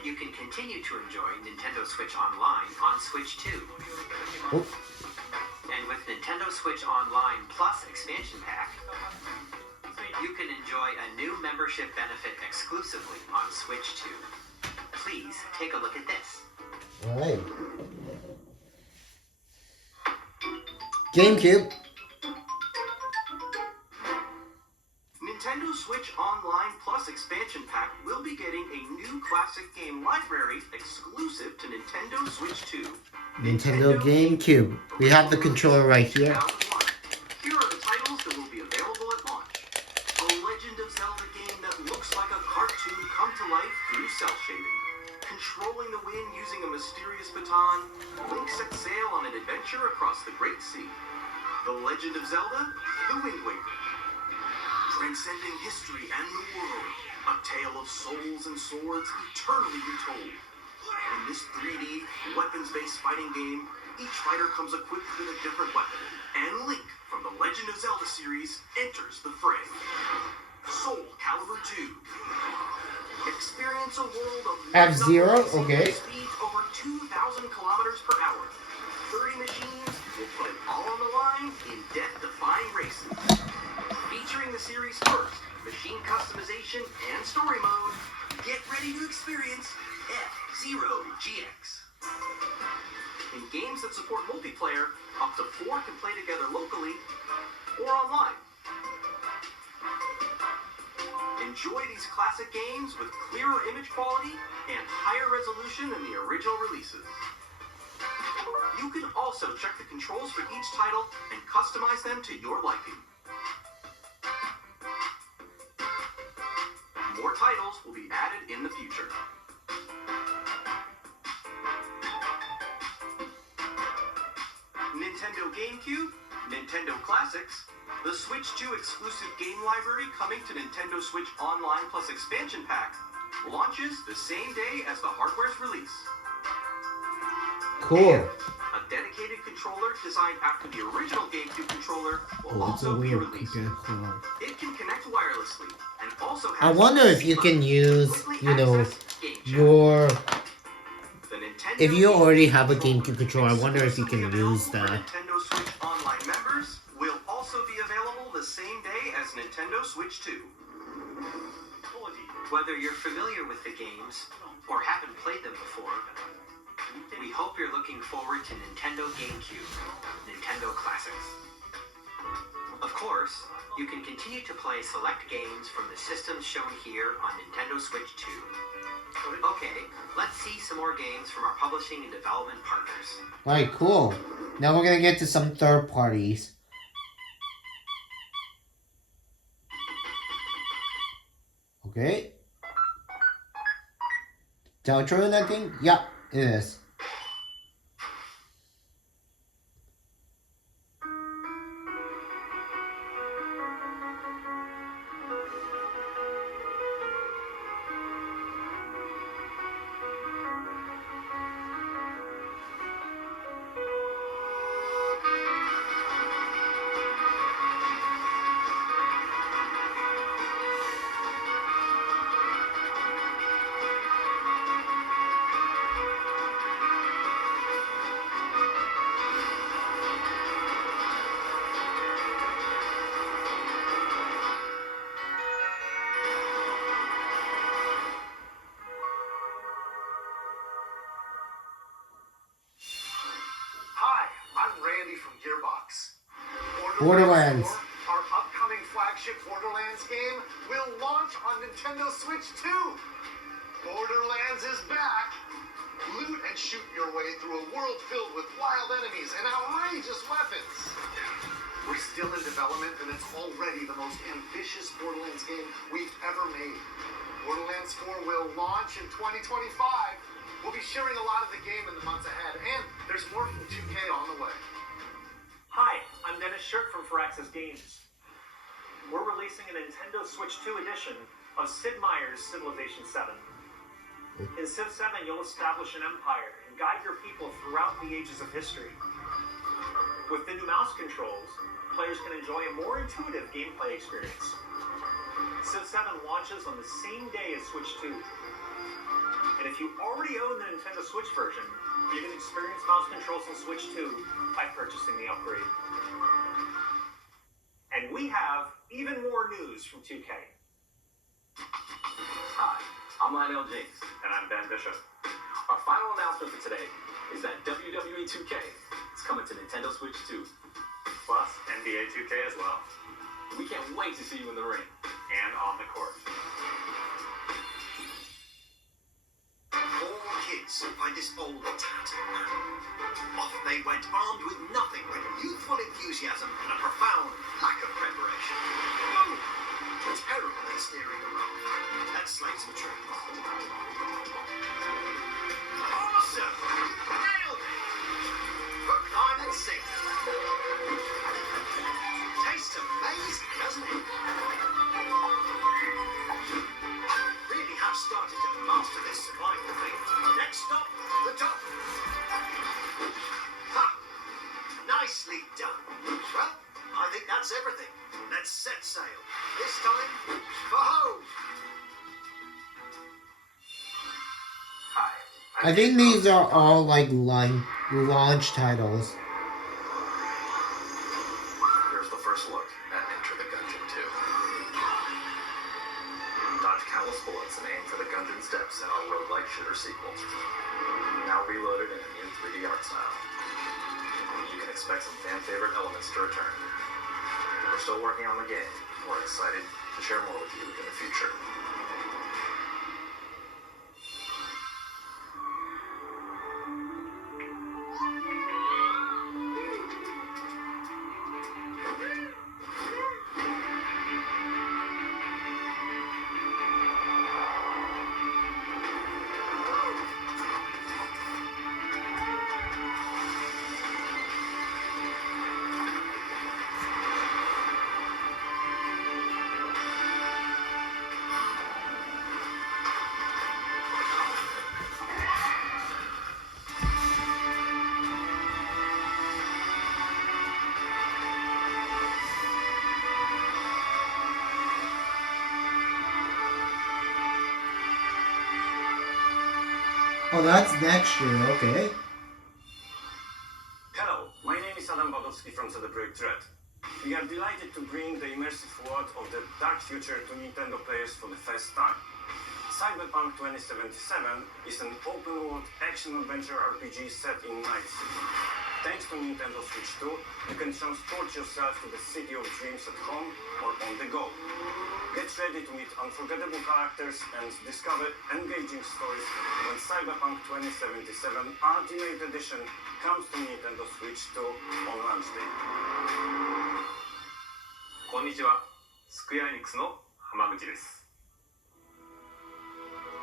You can continue to enjoy Nintendo Switch Online on Switch 2. Oh. And with Nintendo Switch Online Plus expansion pack, you can enjoy a new membership benefit exclusively on Switch 2. Please take a look at this. Alright. GameCube. Nintendo Switch Online Plus expansion pack will be getting a new classic game library exclusive to Nintendo Switch 2. Nintendo GameCube. We have the controller right here. 2001. Here are the titles that will be available at launch. A Legend of Zelda game that looks like a cartoon come to life through cell shading. Controlling the wind using a mysterious baton, Link sets sail on an adventure across the Great Sea. The Legend of Zelda, The Wind Waker. Transcending history and the world, a tale of souls and swords eternally retold. In this 3D, weapons-based fighting game, each fighter comes equipped with a different weapon, and Link from the Legend of Zelda series enters the fray. Soul Calibur 2. Experience a world of F-Zero, okay. speeds over 2,000 kilometers per hour. 30 machines will put it all on the line in death-defying races. Featuring the series' first machine customization and story mode, get ready to experience F-Zero GX. In games that support multiplayer, up to 4 can play together locally or online. Enjoy these classic games with clearer image quality and higher resolution than the original releases. You can also check the controls for each title and customize them to your liking. More titles will be added in the future. Nintendo GameCube, Nintendo Classics, the Switch 2 exclusive game library coming to Nintendo Switch Online Plus expansion pack launches the same day as the hardware's release. Cool. And a dedicated controller designed after the original GameCube controller will Oh, it's a also be weird. released. Okay, hold on. It can connect wirelessly and also has I wonder if you can use, quickly you know, access game chat. your. The Nintendo If you already have a GameCube GameCube controller, I wonder if you can exclusively use available for that. Nintendo Switch Online members will also be available the same day as Nintendo Switch 2. Whether you're familiar with the games or haven't played them before, we hope you're looking forward to Nintendo GameCube, Nintendo Classics. Of course, you can continue to play select games from the systems shown here on Nintendo Switch 2. Okay, let's see some more games from our publishing and development partners. Alright, cool. Now we're gonna get to some third parties. Okay. Did I throw that thing? Yeah, it is. box. Borderlands. 4, our upcoming flagship Borderlands game, will launch on Nintendo Switch 2. Borderlands is back. Loot and shoot your way through a world filled with wild enemies and outrageous weapons. We're still in development, and it's already the most ambitious Borderlands game we've ever made. Borderlands 4 will launch in 2025. We'll be sharing a lot of the game in the months ahead, and there's more from 2K on the way. Hi, I'm Dennis Shirk from Firaxis Games. We're releasing a Nintendo Switch 2 edition of Sid Meier's Civilization 7. In Civ 7, you'll establish an empire and guide your people throughout the ages of history. With the new mouse controls, players can enjoy a more intuitive gameplay experience. Civ 7 launches on the same day as Switch 2. And if you already own the Nintendo Switch version, you can experience mouse controls on Switch 2 by purchasing the upgrade. And we have even more news from 2K. Hi, I'm Lionel James. And I'm Ben Bishop. Our final announcement for today is that WWE 2K is coming to Nintendo Switch 2. Plus, NBA 2K as well. We can't wait to see you in the ring. And on the court. 4 kids find this old tattered man. Off they went, armed with nothing but youthful enthusiasm and a profound lack of preparation. Boom! Terrible at steering a rock. That slates the truth. Awesome! Nailed it! Hook, line, and sinker. Tastes amazing, doesn't it? Really have started to master this survival thing. Next stop, the top. Ha! Nicely done. Well, I think that's everything. Let's set sail. This time, for home. Hi. I think these are all like launch titles. Here's the first look at Enter the Gungeon 2. Dodge countless bullets and aim for the Gungeon's depths in our roguelike shooter sequel. Now reloaded in a new 3D art style. You can expect some fan-favorite elements to return. We're still working on the game. We're excited to share more with you in the future. Oh, that's next year, okay. Hello, my name is Adam Badowski from Celebrate Dread. We are delighted to bring the immersive world of the dark future to Nintendo players for the first time. Cyberpunk 2077 is an open-world action-adventure RPG set in Night City. Thanks to Nintendo Switch 2, you can transport yourself to the city of dreams at home or on the go. Get ready to meet unforgettable characters and discover engaging stories when Cyberpunk 2077 Ultimate Edition comes to Nintendo Switch 2 on launch day. こんにちは、スクエアエニックスの浜口です。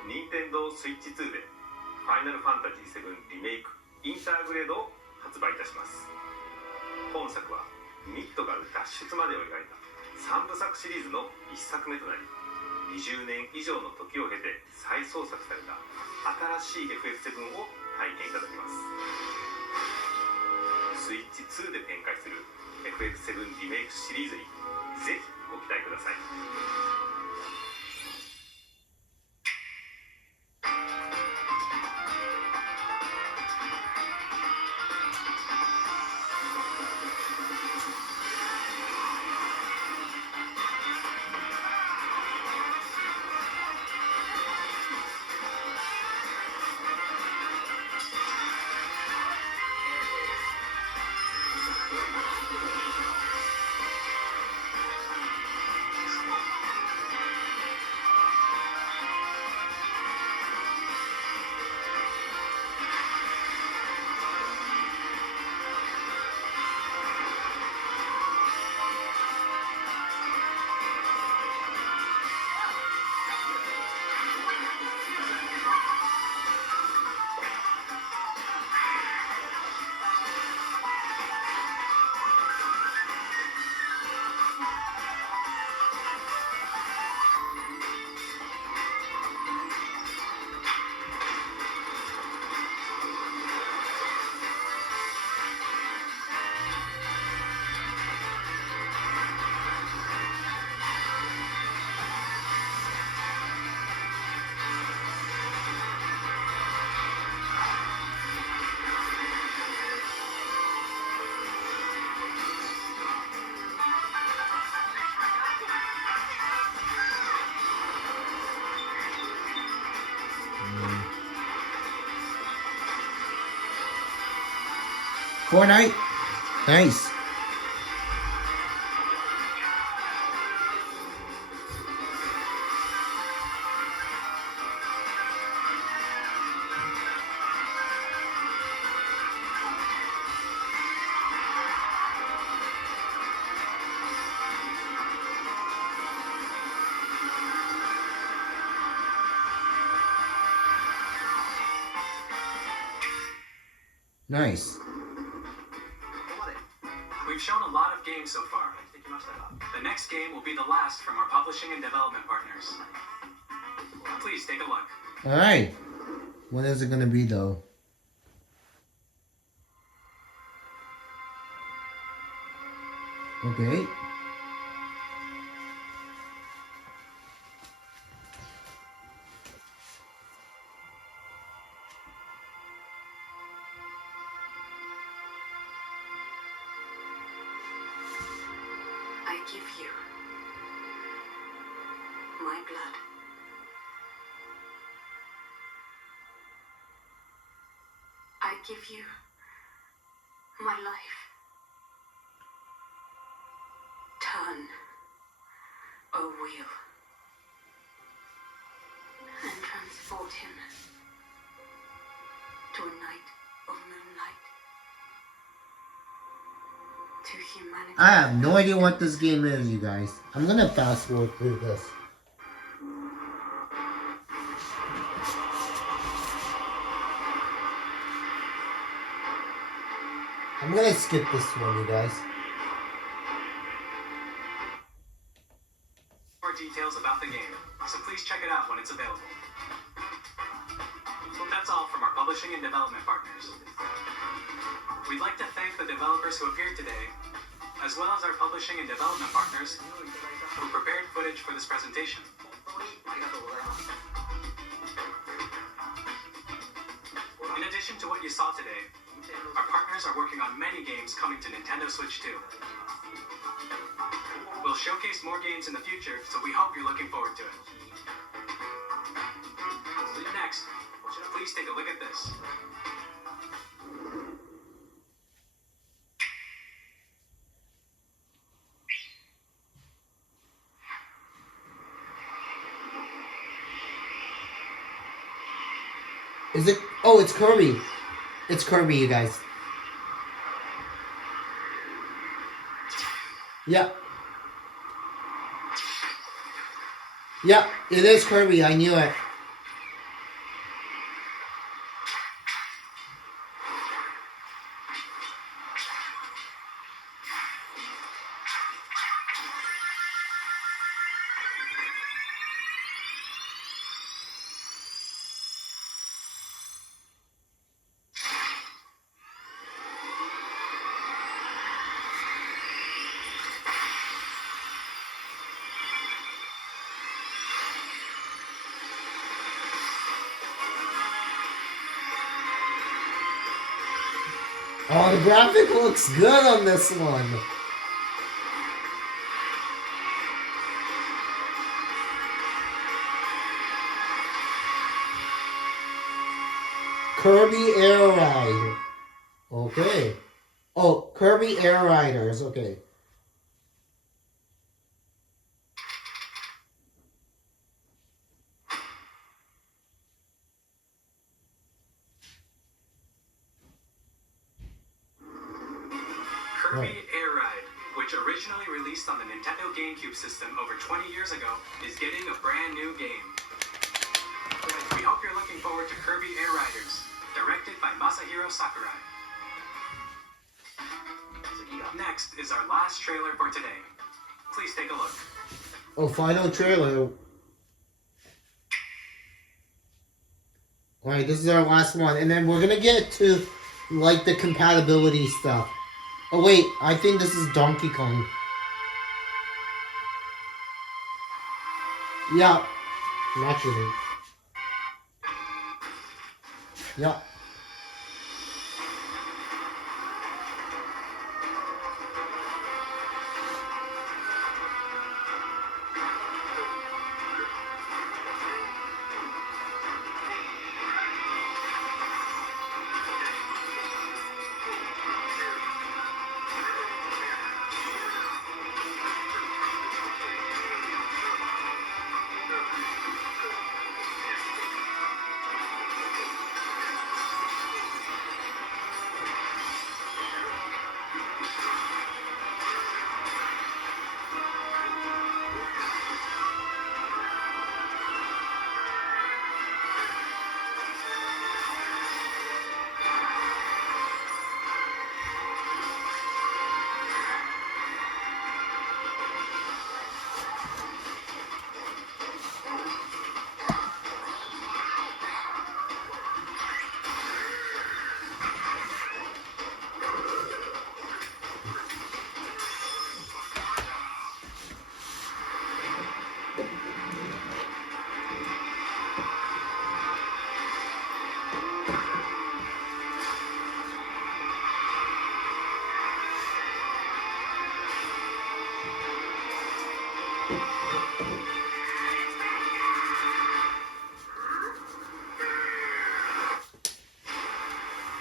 任天堂スイッチ2でファイナルファンタジー7リメイクインターグレードを発売いたします。本作はミッドガル脱出までを描いた3部作シリーズの1作目となり、20年以上の時を経て再創作された新しい FF7 を体験いただきます。スイッチ2で展開する FF7 リメイクシリーズにぜひご期待ください。Nintendo Fortnite? Nice. Nice. We've shown a lot of games so far. The next game will be the last from our publishing and development partners. Please take a look. Alright. What is it gonna be though? Okay. I give you my blood. I give you my life. Turn a wheel and transport him to a night of moonlight. To humanity. I have no idea what this game is, you guys. I'm gonna fast forward through this. I'm gonna skip this one, you guys. More details about the game, so please check it out when it's available. That's all from our publishing and development partners. We'd like to thank the developers who appeared today, as well as our publishing and development partners who prepared footage for this presentation. In addition to what you saw today, our partners are working on many games coming to Nintendo Switch 2. We'll showcase more games in the future, so we hope you're looking forward to it. Next, please take a look at this. Is it? Oh, it's Kirby. It's Kirby, you guys. Yep. Yep, it is Kirby. I knew it. Oh, the graphic looks good on this one. Kirby Air Ride. Okay. Oh, Kirby Air Riders. Okay. Kirby Air Ride, which originally released on the Nintendo GameCube system over 20 years ago, is getting a brand new game. We hope you're looking forward to Kirby Air Riders, directed by Masahiro Sakurai. Next is our last trailer for today. Please take a look. Oh, final trailer. Alright, this is our last one. And then we're gonna get to, like, the compatibility stuff. Oh, wait. I think this is Donkey Kong. Yeah. Naturally. Yeah.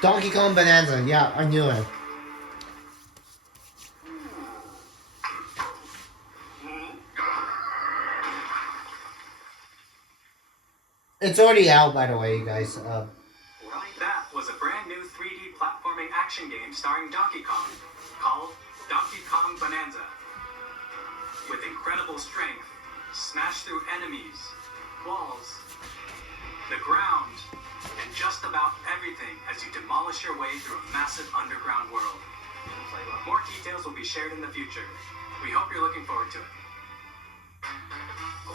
Donkey Kong Bonanza. Yeah, I knew it. It's already out, by the way, you guys. That was a brand new 3D platforming action game starring Donkey Kong, called Donkey Kong Bonanza. With incredible strength, smash through enemies, walls, the ground, and just about everything as you demolish your way through a massive underground world. More details will be shared in the future. We hope you're looking forward to it.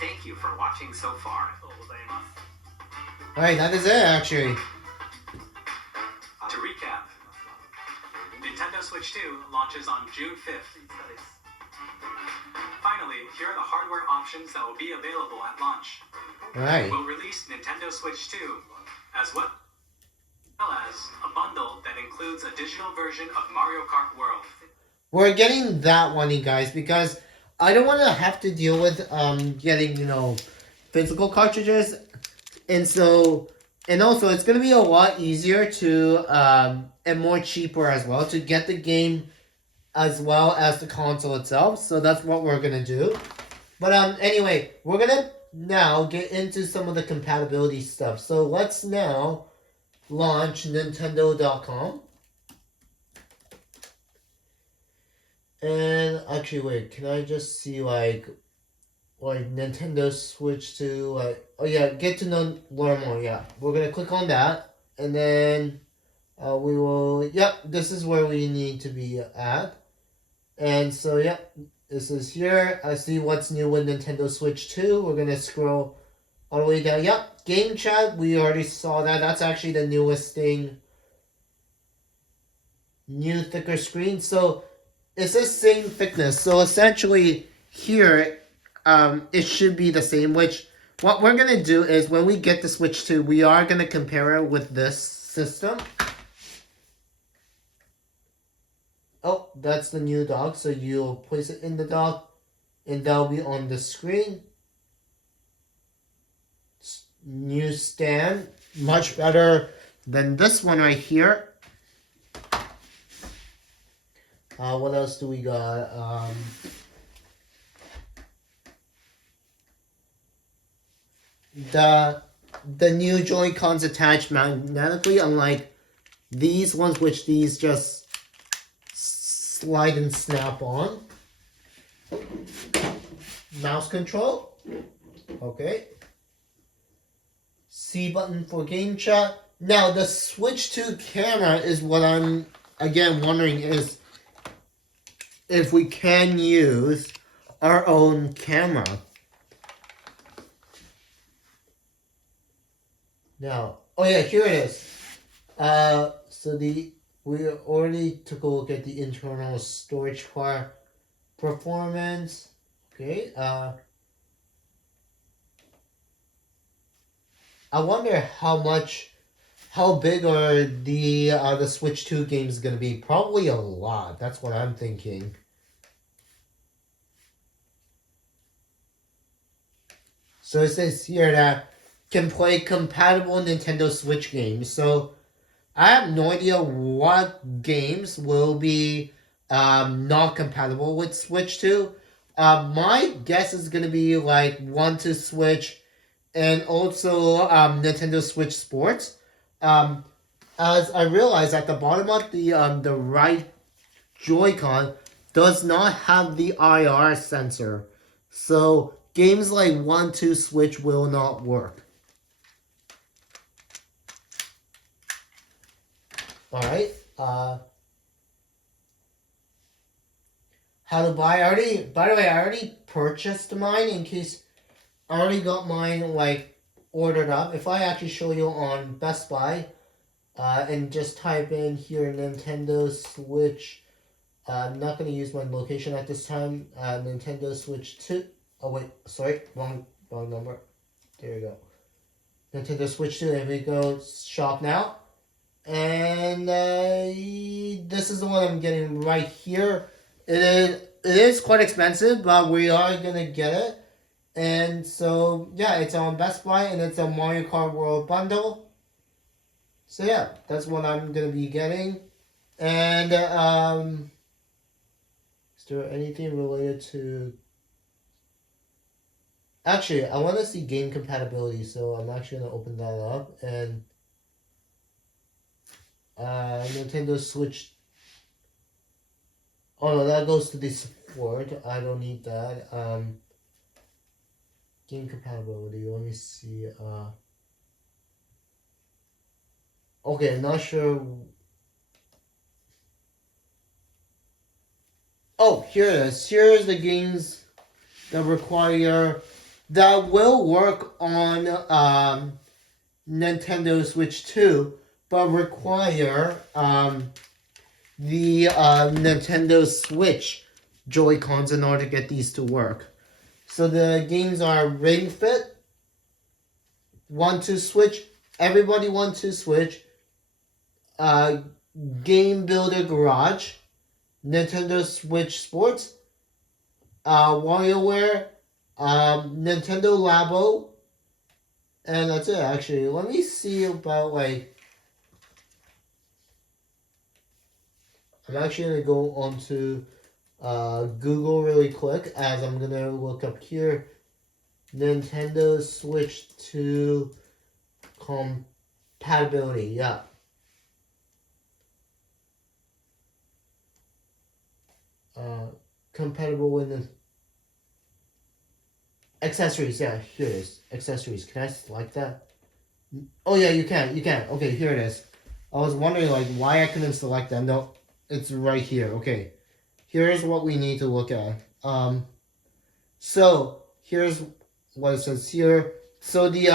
Thank you for watching so far. Alright, that is it, actually. To recap, Nintendo Switch 2 launches on June 5th. Finally, here are the hardware options that will be available at launch. Alright. We'll release Nintendo Switch 2 as well as a bundle that includes a digital version of Mario Kart World. We're getting that one, you guys, because I don't want to have to deal with getting, physical cartridges. And so, and also it's going to be a lot easier to, and more cheaper as well, to get the game as well as the console itself. So that's what we're going to do. But anyway, we're going to now get into some of the compatibility stuff. So let's now launch Nintendo.com. And actually, wait, can I just see like Nintendo Switch to oh yeah, get to learn more. Yeah, we're gonna click on that, and then we will. Yep, this is where we need to be at. And so yep, this is here. I see what's new with Nintendo Switch 2. We're gonna scroll all the way down. Yep, game chat. We already saw that. That's actually the newest thing. New thicker screen. So it's the same thickness. So essentially here, it should be the same. Which what we're gonna do is when we get the Switch 2, we are gonna compare it with this system. Oh, that's the new dock. So you'll place it in the dock, and that'll be on the screen. New stand, much better than this one right here. What else do we got? The new Joy-Cons attach magnetically, unlike these ones, which these just slide and snap on. Mouse control. Okay. C button for game chat. Now the Switch 2 camera is what I'm again wondering is if we can use our own camera. Now, oh yeah, here it is. So we already took a look at the internal storage car performance. Okay. I wonder how big are the Switch 2 games gonna be? Probably a lot. That's what I'm thinking. So it says here that can play compatible Nintendo Switch games. So I have no idea what games will be not compatible with Switch 2. My guess is gonna be like 1-2 Switch. And also Nintendo Switch Sports. As I realized at the bottom of the right Joy-Con does not have the IR sensor. So games like 1-2 Switch will not work. Alright. How to buy? By the way, I already purchased mine in case I already got mine like ordered up. If I actually show you on Best Buy and just type in here Nintendo Switch, I'm not going to use my location at this time. Nintendo Switch 2. Oh wait, sorry, wrong number. There we go. Nintendo Switch 2. There we go. Shop now. And this is the one I'm getting right here. It is quite expensive, but we are going to get it. And so, yeah, it's on Best Buy, and it's a Mario Kart World bundle. So yeah, that's what I'm gonna be getting. And is there anything related to? Actually, I want to see game compatibility, so I'm actually gonna open that up and Nintendo Switch. Oh no, that goes to the support. I don't need that. Game compatibility. Let me see. Okay, not sure. Oh, here it is. Here's the games that will work on Nintendo Switch 2, but require the Nintendo Switch Joy-Cons in order to get these to work. So the games are Ring Fit, 1-2 Switch, Everybody 1-2 Switch, Game Builder Garage, Nintendo Switch Sports, WarioWare, Nintendo Labo, and that's it actually. Let me see about like... I'm actually going to go onto Google really quick as I'm going to look up here. Nintendo Switch 2 compatibility, yeah. Compatible with the accessories, yeah, here it is. Accessories, can I select that? Oh yeah, you can. Okay, here it is. I was wondering like why I couldn't select that. No, it's right here. Okay, here's what we need to look at. So here's what it says here. So the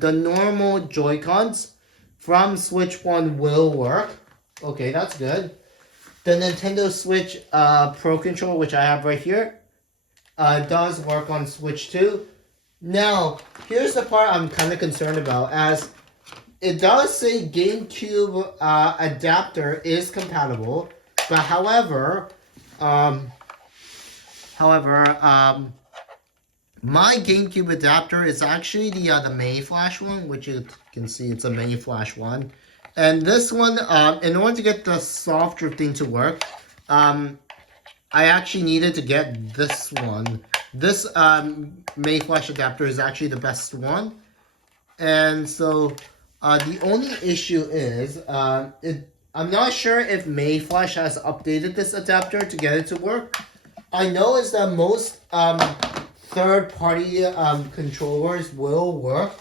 normal Joy-Cons from Switch 1 will work. Okay, that's good. The Nintendo Switch Pro Controller, which I have right here, does work on Switch 2. Now, here's the part I'm kind of concerned about, as it does say GameCube adapter is compatible, but however, my GameCube adapter is actually the main flash one, which you can see it's a main flash one. And this one, in order to get the soft drifting to work, I actually needed to get this one. This main flash adapter is actually the best one. And so the only issue is, I'm not sure if Mayflash has updated this adapter to get it to work. I know is that most third-party controllers will work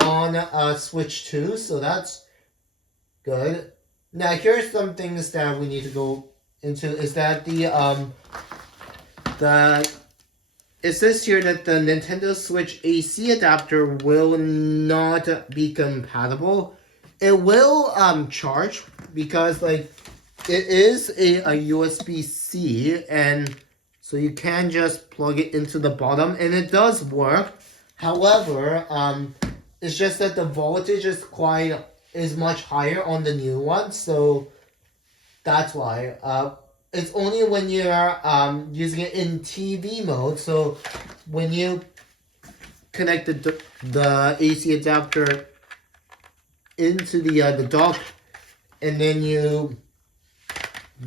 on Switch 2, so that's good. Now, here's some things that we need to go into. Is that it says here that the Nintendo Switch AC adapter will not be compatible. It will charge because like it is a USB-C, and so you can just plug it into the bottom and it does work. However, it's just that the voltage is much higher on the new one, so that's why. It's only when you're using it in TV mode. So when you connect the AC adapter into the dock, and then you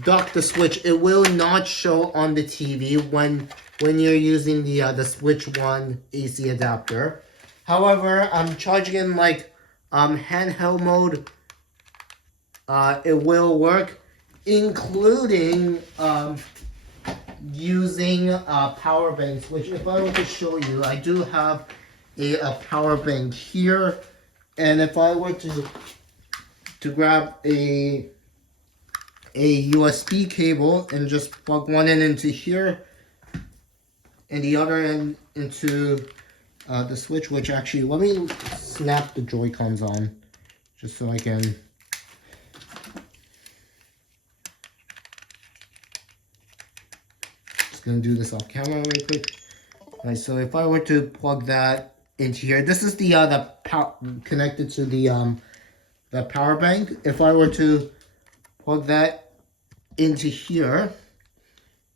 dock the Switch, it will not show on the TV when you're using the Switch 1 AC adapter. However, I'm charging in like handheld mode. It will work, including using power banks, which if I were to show you, I do have a power bank here, and if I were to grab a USB cable and just plug one end into here and the other end into the Switch, which actually, let me snap the Joy-Cons on just so I can... Gonna do this off camera really quick. Alright, so if I were to plug that into here, this is the connected to the power bank. If I were to plug that into here,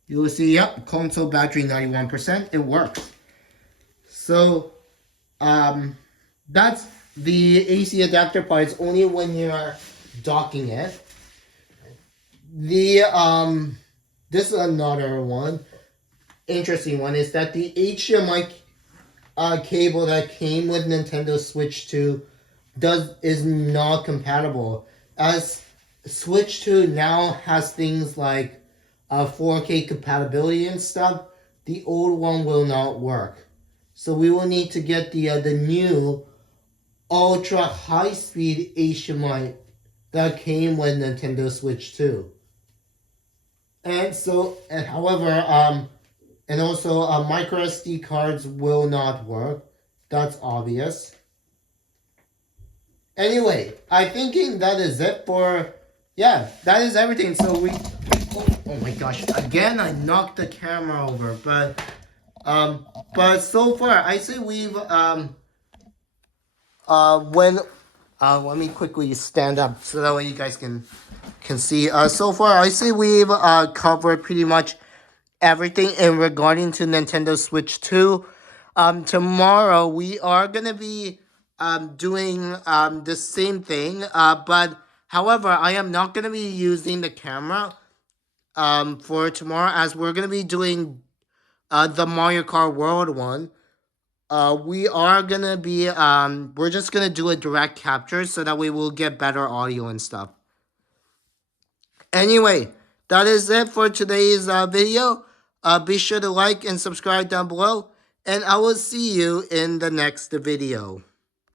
you will see, yep, console battery 91%. It works. So that's the AC adapter part is only when you're docking it. The this is another one, interesting one, is that the HDMI cable that came with Nintendo Switch 2 is not compatible, as Switch 2 now has things like 4K compatibility and stuff. The old one will not work, so we will need to get the new ultra high speed HDMI that came with Nintendo Switch 2. And so, however, and also micro SD cards will not work. That's obvious. Anyway, I thinking that is it for, yeah, that is everything. So oh my gosh, again I knocked the camera over, but so far I say we've let me quickly stand up so that way you guys can see. So far I say we've covered pretty much everything in regarding to Nintendo Switch 2. Tomorrow we are gonna be doing the same thing, but however I am not gonna be using the camera for tomorrow, as we're gonna be doing the Mario Kart World one. We are gonna be we're just gonna do a direct capture so that we will get better audio and stuff. Anyway, that is it for today's video. Be sure to like and subscribe down below, and I will see you in the next video.